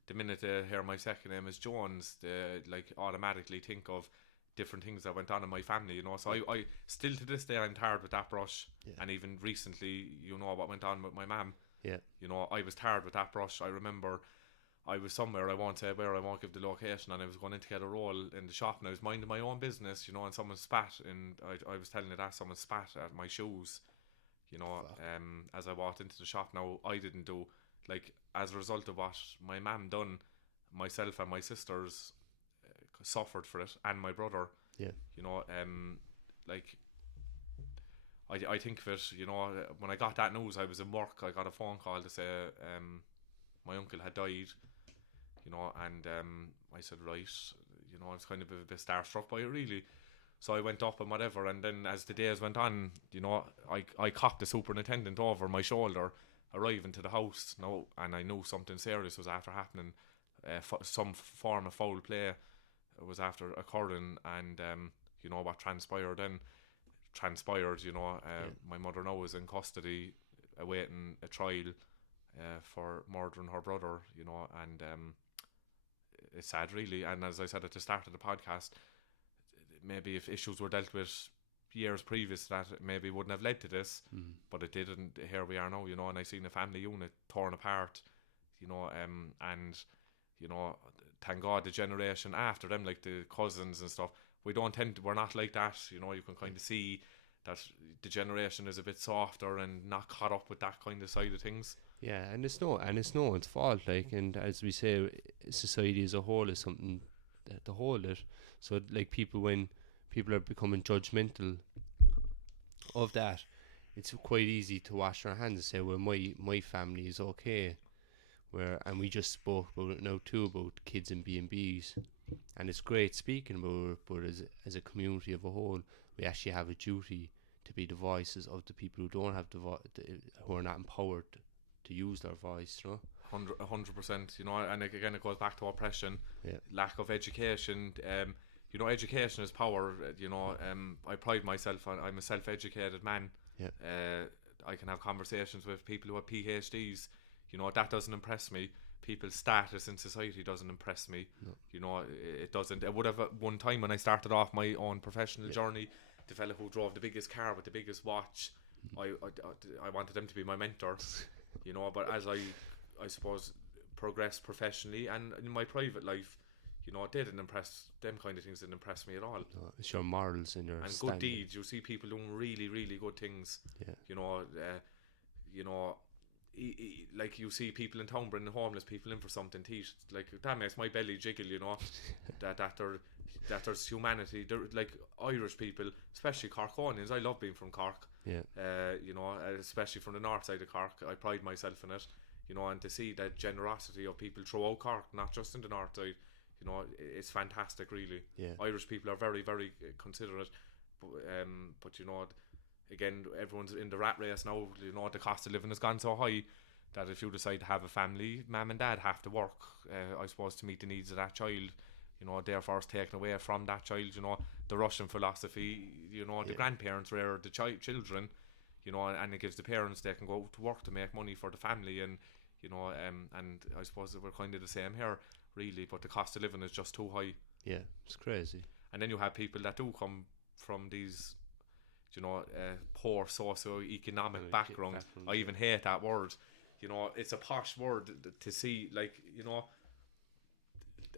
The minute they hear my second name is Jones, they like automatically think of different things that went on in my family, So I still to this day I'm tired with that brush, and even recently, what went on with my mum. Yeah. I was tired with that brush. I remember I was somewhere, I won't say where, I won't give the location, and I was going in to get a roll in the shop, and I was minding my own business, and someone spat, and I was telling you that someone spat at my shoes. As I walked into the shop. Now, I didn't do, like, as a result of what my mum done, myself and my sisters suffered for it, and my brother. Yeah. I think of it, when I got that news, I was in work, I got a phone call to say my uncle had died, and I said, right, I was kind of a bit starstruck by it, really. So I went up and whatever, and then as the days went on, I cocked the superintendent over my shoulder, arriving to the house now, and I knew something serious was after happening. Some form of foul play was after occurring, and you know what transpired then. You know, my mother now is in custody, awaiting a trial for murdering her brother. You know, and it's sad, really. And as I said at the start of the podcast, maybe if issues were dealt with years previous to that, it maybe wouldn't have led to this, but it did, and here we are now, you know. And I seen a family unit torn apart, you know, and you know, thank God the generation after them, like the cousins and stuff, we're not like that, you know. You can kind of see that the generation is a bit softer and not caught up with that kind of side of things. Yeah, and it's no one's fault, like, and as we say, society as a whole is something to hold it. So like when people are becoming judgmental of that, it's quite easy to wash our hands and say, well, my family is okay. And we just spoke about it now too, about kids in B&Bs, and it's great speaking about it, but as a community of a whole, we actually have a duty to be the voices of the people who don't have who are not empowered to use their voice, you know. 100%, you know. And again, it goes back to oppression, Yeah. lack of education. You know, education is power. You know, I pride myself on, I'm a self-educated man. Yeah. I can have conversations with people who have PhDs. You know, that doesn't impress me. People's status in society doesn't impress me. No. You know, it doesn't. It would have at one time when I started off my own professional journey, the fella who drove the biggest car with the biggest watch, I wanted them to be my mentor. You know, but as I suppose progressed professionally and in my private life, you know, them kind of things didn't impress me at all. No, it's your morals and your and good deeds. You see people doing really, really good things. Yeah. You know, like you see people in town bringing homeless people in for something to eat. Like, that makes my belly jiggle, you know. that there's humanity. They're like Irish people, especially Corkonians. I love being from Cork. Yeah. You know, especially from the north side of Cork. I pride myself in it. You know, and to see that generosity of people throughout Cork, not just in the north side, you know, it's fantastic, really. Yeah. Irish people are very, very considerate, but you know, again, everyone's in the rat race now. You know, the cost of living has gone so high that if you decide to have a family, mum and dad have to work, I suppose, to meet the needs of that child. You know, therefore it's taken away from that child. You know, the Russian philosophy, you know, the grandparents rear the children, you know, and it gives the parents, they can go to work to make money for the family. And you know, and I suppose we're kind of the same here, really, but the cost of living is just too high. Yeah, it's crazy. And then you have people that do come from these, you know, poor socio-economic background. I even hate that word. You know, it's a posh word to see, like, you know,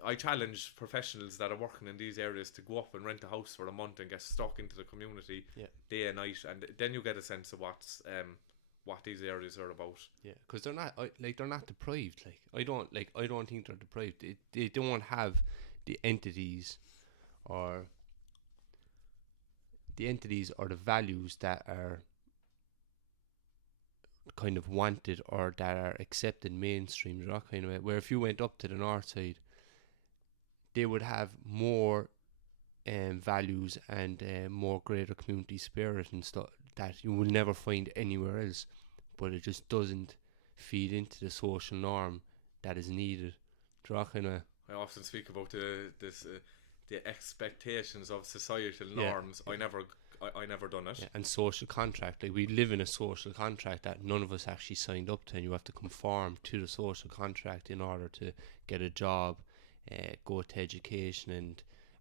I challenge professionals that are working in these areas to go up and rent a house for a month and get stuck into the community day and night, and then you get a sense of what these areas are about. Yeah, because they're not deprived. I don't think they're deprived. They don't have the entities or the values that are kind of wanted or that are accepted mainstream, that kind of way. Where if you went up to the north side, they would have more values and more greater community spirit and stuff that you will never find anywhere else. But it just doesn't feed into the social norm that is needed. I often speak about the expectations of societal norms. I never done it. Yeah, and social contract. Like, we live in a social contract that none of us actually signed up to, and you have to conform to the social contract in order to get a job, go to education,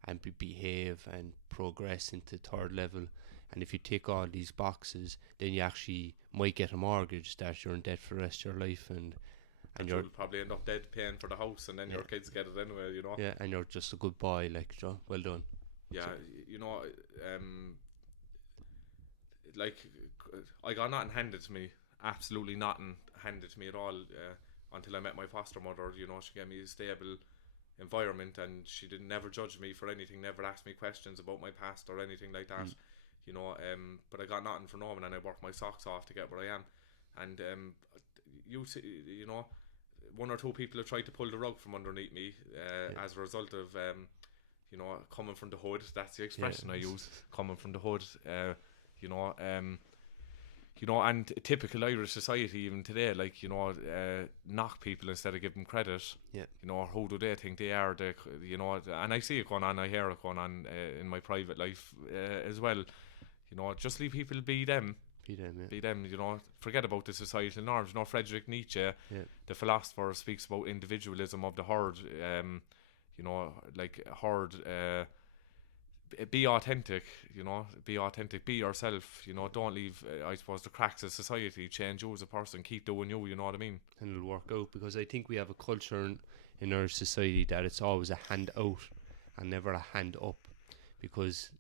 and behave and progress into third level. And if you tick all these boxes, then you actually might get a mortgage that you're in debt for the rest of your life, and you'll probably end up dead paying for the house, and then your kids get it anyway, you know. Yeah, and you're just a good boy, like, Joe. Well done. Yeah, so, you know, like, I got nothing handed to me, absolutely nothing handed to me at all, until I met my foster mother. You know, she gave me a stable environment, and she didn't never judge me for anything, never asked me questions about my past or anything like that. You know, but I got nothing for no one, and I worked my socks off to get where I am. And you see, you know, one or two people have tried to pull the rug from underneath me as a result of you know, coming from the hood. That's the expression I use, coming from the hood. You know, you know, and typical Irish society even today, like, you know, knock people instead of give them credit. Yeah. You know, who do they think they are? They, you know, and I see it going on, I hear it going on in my private life as well. You know, just leave people be them. Be them, yeah. Be them, you know, forget about the societal norms. You know, Friedrich Nietzsche, Yeah. the philosopher, speaks about individualism of the herd. You know, like herd. Be authentic, you know, be yourself, you know, don't leave, I suppose, the cracks of society. Change you as a person, keep doing you know what I mean? And it'll work out, because I think we have a culture in our society that it's always a hand out and never a hand up, because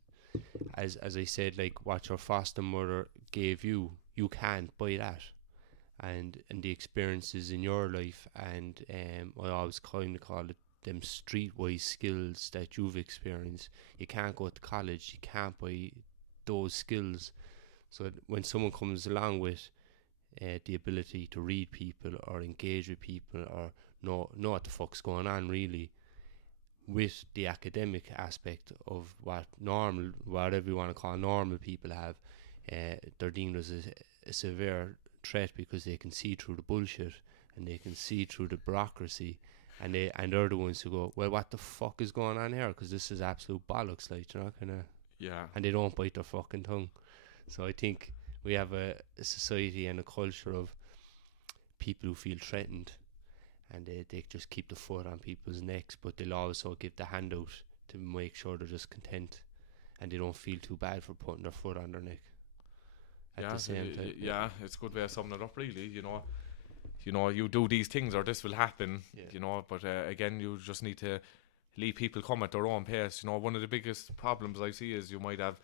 as I said, like what your foster mother gave you, you can't buy that, and the experiences in your life, and I always kind of call it them streetwise skills that you've experienced. You can't go to college, you can't buy those skills. So when someone comes along with the ability to read people or engage with people or know what the fuck's going on really, with the academic aspect of whatever you want to call normal people have, they're deemed as a severe threat, because they can see through the bullshit and they can see through the bureaucracy, and they're the ones who go, well, what the fuck is going on here? Because this is absolute bollocks, like, you know, kind of. Yeah. And they don't bite their fucking tongue. So I think we have a society and a culture of people who feel threatened, and they just keep the foot on people's necks, but they'll also give the hand out to make sure they're just content and they don't feel too bad for putting their foot on their neck at the same time. Yeah, it's a good way of summing it up, really. You know, you do these things or this will happen, you know, but again, you just need to leave people come at their own pace. You know, one of the biggest problems I see is you might have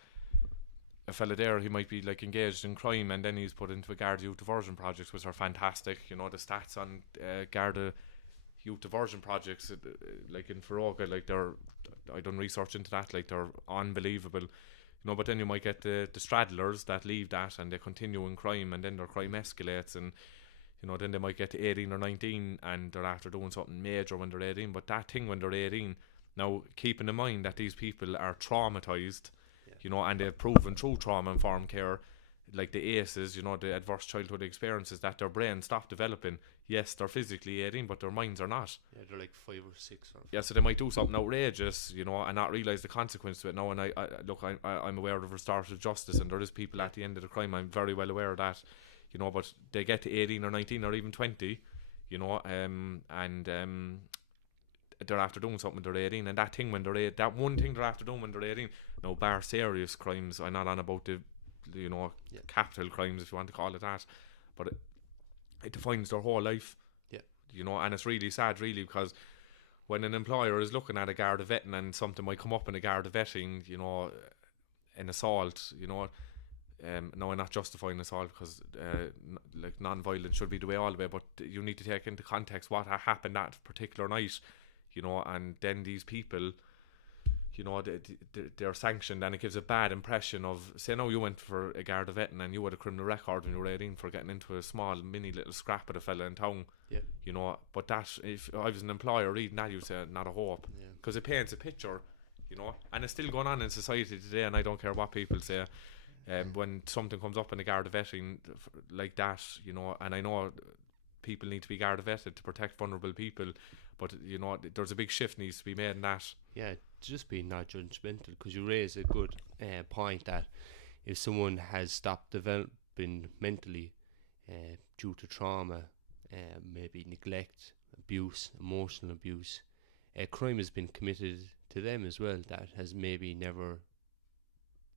a fella there, he might be like engaged in crime, and then he's put into a Garda youth diversion projects, which are fantastic. You know, the stats on Garda youth diversion projects, like in Feroga, like I done research into that, like they're unbelievable. You know, but then you might get the straddlers that leave that and they continue in crime, and then their crime escalates, and you know, then they might get to 18 or 19 and they're after doing something major when they're 18. But that thing when they're 18, now keeping in mind that these people are traumatised, you know, and they've proven through trauma-informed care, like the ACEs, you know, the adverse childhood experiences, that their brains stop developing. Yes, they're physically 18, but their minds are not. Yeah, they're like 5 or 6. Yeah, so they might do something outrageous, you know, and not realise the consequence to it. Now, and I'm aware of restorative justice, and there is people at the end of the crime. I'm very well aware of that, you know, but they get to 18 or 19 or even 20, you know, and they're after doing something when they're 18, and that thing when they're that one thing they're after doing when they're 18, no, bar serious crimes. I'm not on about the you know, capital crimes, if you want to call it that, but it defines their whole life. Yeah, you know, and it's really sad, really, because when an employer is looking at a Garda vetting and something might come up in a Garda vetting, you know, an assault, you know. No, I'm not justifying assault, because like non-violence should be the way all the way, but you need to take into context what happened that particular night, you know, and then these people, you know, they're sanctioned, and it gives a bad impression of, say, no, you went for a Garda vetting and you had a criminal record when you were 18 for getting into a small mini little scrap with a fella in town, you know, but that, if I was an employer reading that, you'd say not a hope, because it paints a picture, you know, and it's still going on in society today, and I don't care what people say. When something comes up in a Garda vetting like that, you know, and I know people need to be Garda vetted to protect vulnerable people, but you know, there's a big shift needs to be made in that. Yeah, just being not judgmental, because you raise a good point that if someone has stopped developing mentally due to trauma, maybe neglect, abuse, emotional abuse, crime has been committed to them as well that has maybe never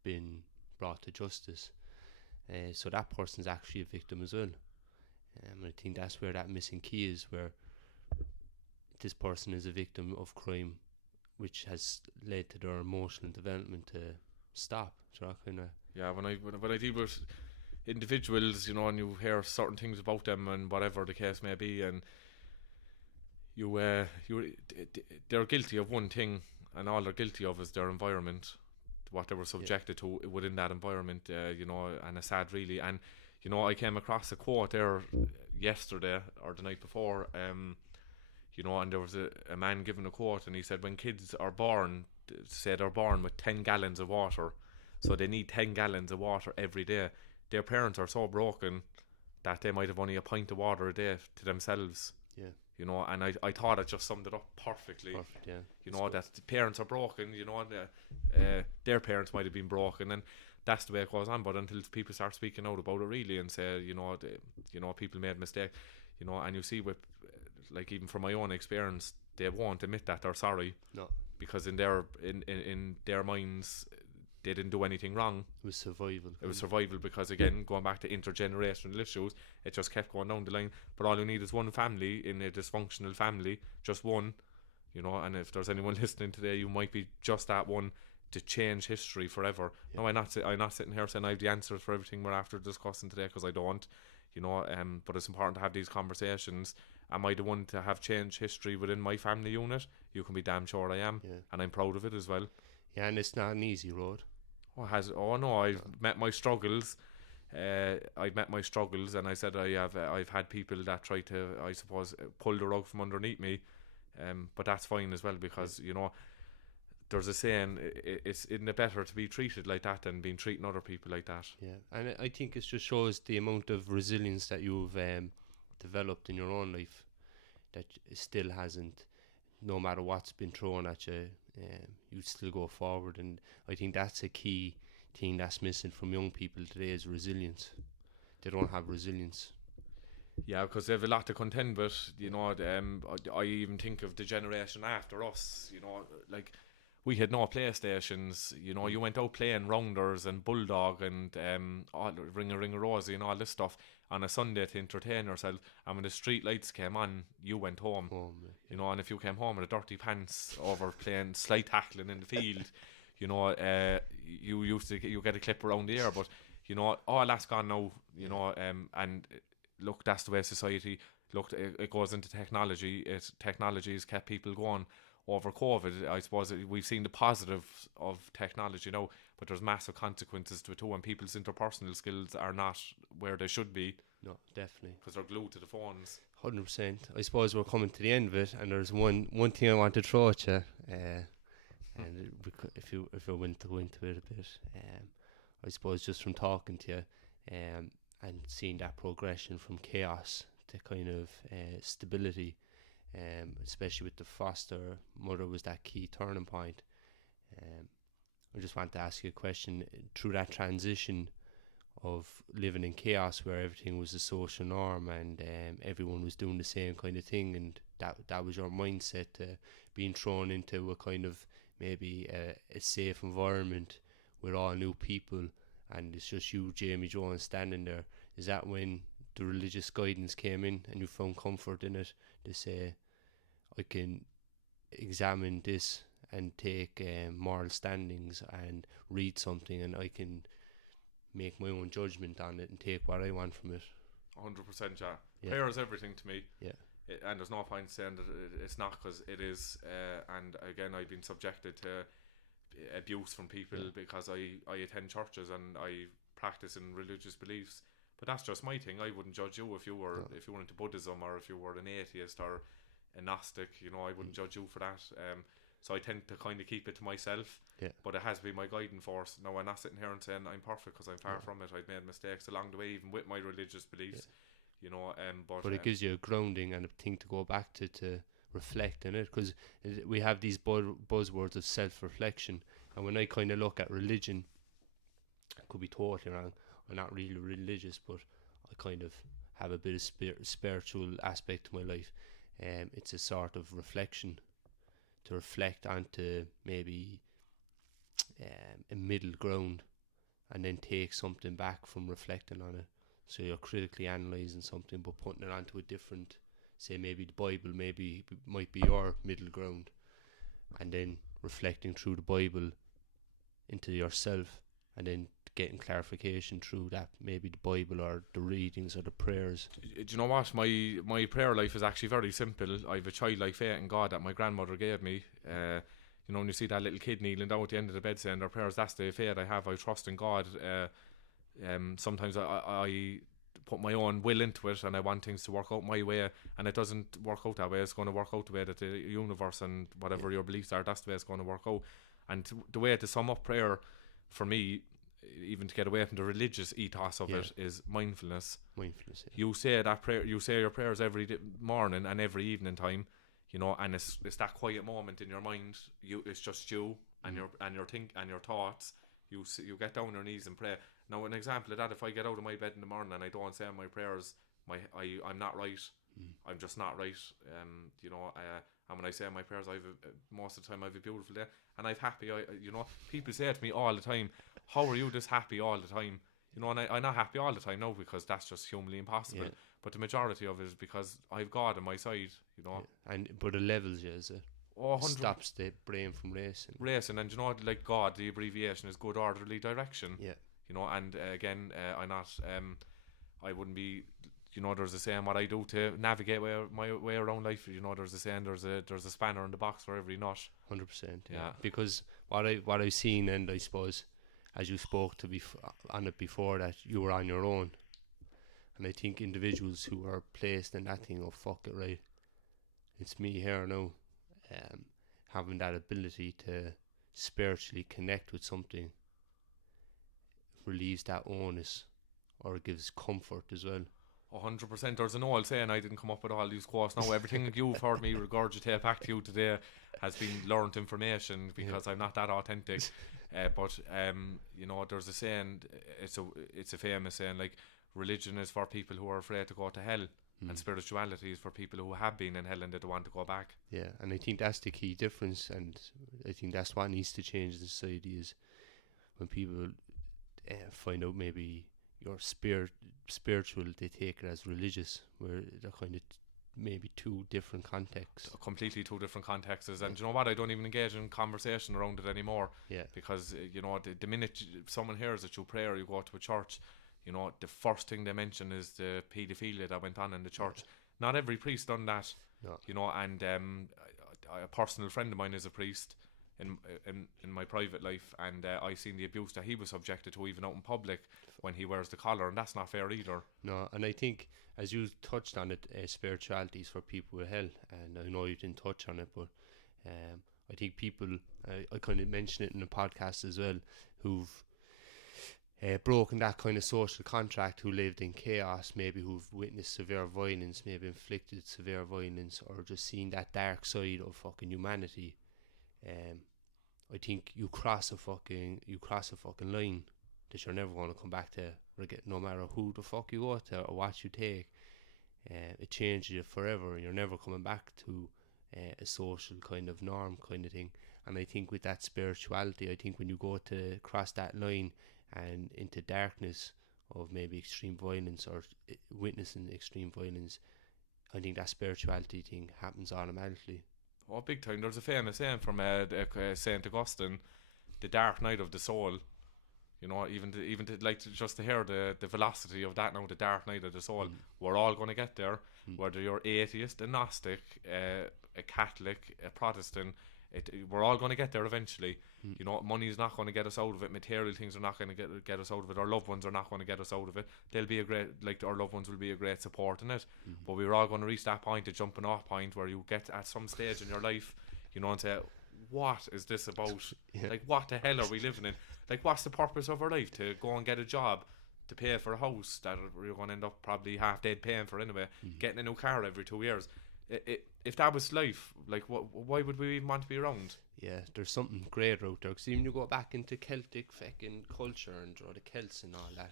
been brought to justice. So that person's actually a victim as well. I think that's where that missing key is, where this person is a victim of crime, which has led to their emotional development to stop. Yeah, when I deal with individuals, you know, and you hear certain things about them and whatever the case may be, and they're guilty of one thing, and all they're guilty of is their environment, what they were subjected to within that environment, you know, and it's sad, really. And you know, I came across a quote there yesterday or the night before, you know, and there was a man giving a quote, and he said, when kids are born, say they're born with 10 gallons of water, so they need 10 gallons of water every day. their parents are so broken that they might have only a pint of water a day to themselves. Yeah. You know, and I thought it just summed it up perfectly. Perfect, yeah. You That's know, good. that the parents are broken, you know, and their parents might have been broken, and that's the way it goes on. But until people start speaking out about it really and say, you know, people made a mistake, you know, and you see with, like, even from my own experience, they won't admit that they're sorry. No. Because in their minds, they didn't do anything wrong. It was survival. It was survival, because again, going back to intergenerational issues, it just kept going down the line. But all you need is one family in a dysfunctional family, just one, you know. And if there's anyone listening today, you might be just that one to change history forever. Yeah. No, I'm not sitting here saying I have the answers for everything we're after discussing today, because I don't, you know. But it's important to have these conversations. Am I the one to have changed history within my family unit? You can be damn sure I am, Yeah. and I'm proud of it as well. Yeah, and it's not an easy road. Oh no, I've met my struggles. I've met my struggles, and I said I've had people that try to, I suppose, pull the rug from underneath me. But that's fine as well, because you know, there's a saying, isn't it better to be treated like that than being treating other people like that? Yeah, and I think it just shows the amount of resilience that you've developed in your own life, that still hasn't, no matter what's been thrown at you, you still go forward. And I think that's a key thing that's missing from young people today, is resilience. They don't have resilience. Yeah, because they have a lot to contend with, you know. I even think of the generation after us, you know, like, we had no PlayStations, you know. You went out playing rounders and bulldog and all, ring a rosy and all this stuff on a Sunday to entertain yourself. And when the street lights came on, you went home, you know. And if you came home with a dirty pants over playing slide tackling in the field, you know, you get a clip around the ear. But you know, all that's gone now, you know. And look, that's the way society. Look, it goes into technology. Technology has kept people going over COVID. I suppose we've seen the positives of technology now, but there's massive consequences to it too, and people's interpersonal skills are not where they should be. No, definitely. Because they're glued to the phones. 100%. I suppose we're coming to the end of it, and there's one thing I want to throw at you, and if you want to go into it a bit, I suppose just from talking to you, and seeing that progression from chaos to kind of stability, especially with the foster mother, was that key turning point. I just want to ask you a question. Through that transition of living in chaos, where everything was a social norm and everyone was doing the same kind of thing, and that was your mindset, being thrown into a kind of maybe a safe environment with all new people, and it's just you, Jamie Jones, standing there. Is that when the religious guidance came in and you found comfort in it, to say, I can examine this and take moral standings and read something, and I can make my own judgment on it and take what I want from it? 100%, yeah. Yeah. Prayer is everything to me. Yeah. And there's no point saying that it's not, because it is. And again, I've been subjected to abuse from people because I attend churches and I practice in religious beliefs. But that's just my thing. I wouldn't judge you if you were into Buddhism, or if you were an atheist or a Gnostic. You know, I wouldn't judge you for that. So I tend to kind of keep it to myself. Yeah. But it has been my guiding force. Now, I'm not sitting here and saying I'm perfect, because I'm far from it. I've made mistakes along the way, even with my religious beliefs. You know, but it gives you a grounding and a thing to go back to reflect in it, because we have these buzzwords of self-reflection, and when I kind of look at religion, I could be totally wrong, I'm not really religious, but I kind of have a bit of spiritual aspect to my life. It's a sort of reflection, to reflect onto maybe a middle ground, and then take something back from reflecting on it. So you're critically analysing something, but putting it onto a different, say maybe the Bible might be your middle ground, and then reflecting through the Bible into yourself, and then getting clarification through that, maybe the Bible or the readings or the prayers. Do you know what? My prayer life is actually very simple. I have a childlike faith in God that my grandmother gave me. You know, when you see that little kid kneeling down at the end of the bed saying their prayers, that's the faith I have. I trust in God. Sometimes I put my own will into it, and I want things to work out my way, and it doesn't work out that way. It's going to work out the way that the universe and whatever your beliefs are, that's the way it's going to work out. And the way to sum up prayer for me even to get away from the religious ethos of it, is mindfulness. Mindfulness. Yeah. You say that prayer. You say your prayers every morning and every evening time. And it's that quiet moment in your mind. It's just you and your thoughts. You get down on your knees and pray. Now, an example of that: if I get out of my bed in the morning and I don't say my prayers, I'm not right. I'm just not right. And when I say my prayers, most of the time I have a beautiful day, and I'm happy. People say to me all the time, "How are you this happy all the time?" And I'm not happy all the time now, because that's just humanly impossible. Yeah. But the majority of it is because I've God on my side. Yeah. But it levels you, is it? Oh, 100 stops the brain from racing. And like God, the abbreviation is good orderly direction. Yeah. And again, I'm not. I wouldn't be. There's a saying, what I do to navigate my way around life. There's a saying, there's a spanner in the box for every nut. 100%. Yeah. Because what I've seen, and I suppose, as you spoke to on it before, that you were on your own, and I think individuals who are placed in that thing, oh fuck it, right, it's me here now, having that ability to spiritually connect with something relieves that onus, or gives comfort as well. 100%. There's an old saying, I didn't come up with all these quotes now. Everything you've heard me regurgitate back to you today has been learned information, because I'm not that authentic. But there's a saying, it's a famous saying, like, religion is for people who are afraid to go to hell, and spirituality is for people who have been in hell and they don't want to go back. Yeah, and I think that's the key difference, and I think that's what needs to change in society, is when people find out maybe your spiritual, they take it as religious, where they're kind of maybe two different contexts. Completely two different contexts. And you know what? I don't even engage in conversation around it anymore. Yeah. Because, the minute someone hears that you pray or you go to a church, the first thing they mention is the paedophilia that went on in the church. Yeah. Not every priest done that. No. And a personal friend of mine is a priest in my private life, and I seen the abuse that he was subjected to, even out in public, when he wears the collar, and that's not fair either. No, and I think, as you touched on it, spirituality is for people with hell, and I know you didn't touch on it, but I think people, I kind of mentioned it in the podcast as well, who've broken that kind of social contract, who lived in chaos, maybe who've witnessed severe violence, maybe inflicted severe violence, or just seen that dark side of fucking humanity. I think you cross a fucking line that you're never going to come back to, no matter who the fuck you go to or what you take. It changes you forever, and you're never coming back to a social kind of norm kind of thing. And I think with that spirituality, I think when you go to cross that line and into darkness of maybe extreme violence, or witnessing extreme violence, I think that spirituality thing happens automatically. Oh, big time. There's a famous saying from Saint Augustine, the dark night of the soul. Just to hear the velocity of that now, the dark night of the soul. We're all going to get there, whether you're atheist, a Gnostic, a Catholic, a Protestant. We're all going to get there eventually. Money is not going to get us out of it. Material things are not going to get us out of it. Our loved ones are not going to get us out of it. They'll be our loved ones will be a great support in it. But we're all going to reach that point, a jumping off point, where you get at some stage in your life, and say, what is this about? Yeah. Like, what the hell are we living in? Like, what's the purpose of our life? To go and get a job, to pay for a house that you're going to end up probably half dead paying for anyway, getting a new car every 2 years. If that was life, like, why would we even want to be around? Yeah, there's something greater out there. Because even you go back into Celtic fucking culture and the Celts and all that,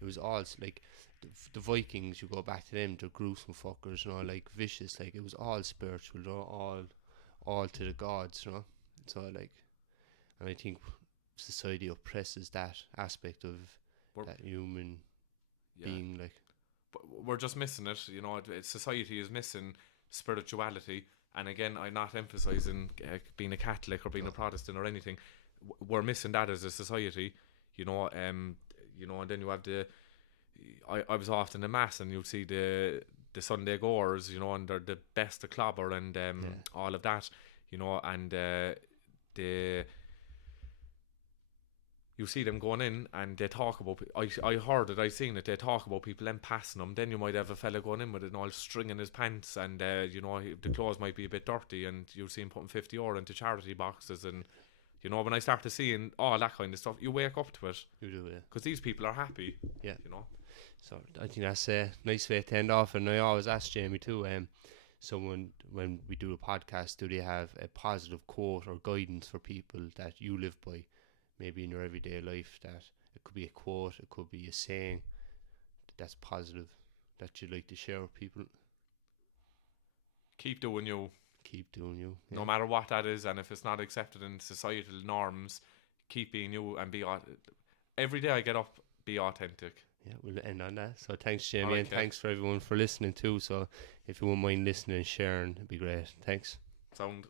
it was all like the Vikings. You go back to them, the gruesome fuckers, like vicious. Like, it was all spiritual, all to the gods, So like, and I think society oppresses that aspect of that human being. Like, but we're just missing it. Society is missing spirituality. And again, I'm not emphasizing being a Catholic or being a Protestant or anything. We're missing that as a society, and then you have I was often in mass, and you'll see the Sunday goers, and they're the best of clobber and all of that, and you see them going in and they talk about. I heard it, I seen it. They talk about people and passing them. Then you might have a fella going in with an all string in his pants, and the clothes might be a bit dirty, and you'll see him putting €50 into charity boxes, and You know, when I started seeing all that kind of stuff, you wake up to it. You do, yeah. Because these people are happy. Yeah. You know. So I think that's a nice way to end off. And I always ask Jamie too, someone when we do a podcast, do they have a positive quote or guidance for people that you live by, maybe in your everyday life? That it could be a quote, it could be a saying that's positive that you'd like to share with people. Keep doing you. Keep doing you. Yeah. No matter what that is, and if it's not accepted in societal norms, keep being you and be every day I get up, be authentic. Yeah, we'll end on that. So thanks, Jamie, Alright, and thanks for everyone for listening too. So if you won't mind listening and sharing, it'd be great. Thanks. Sound.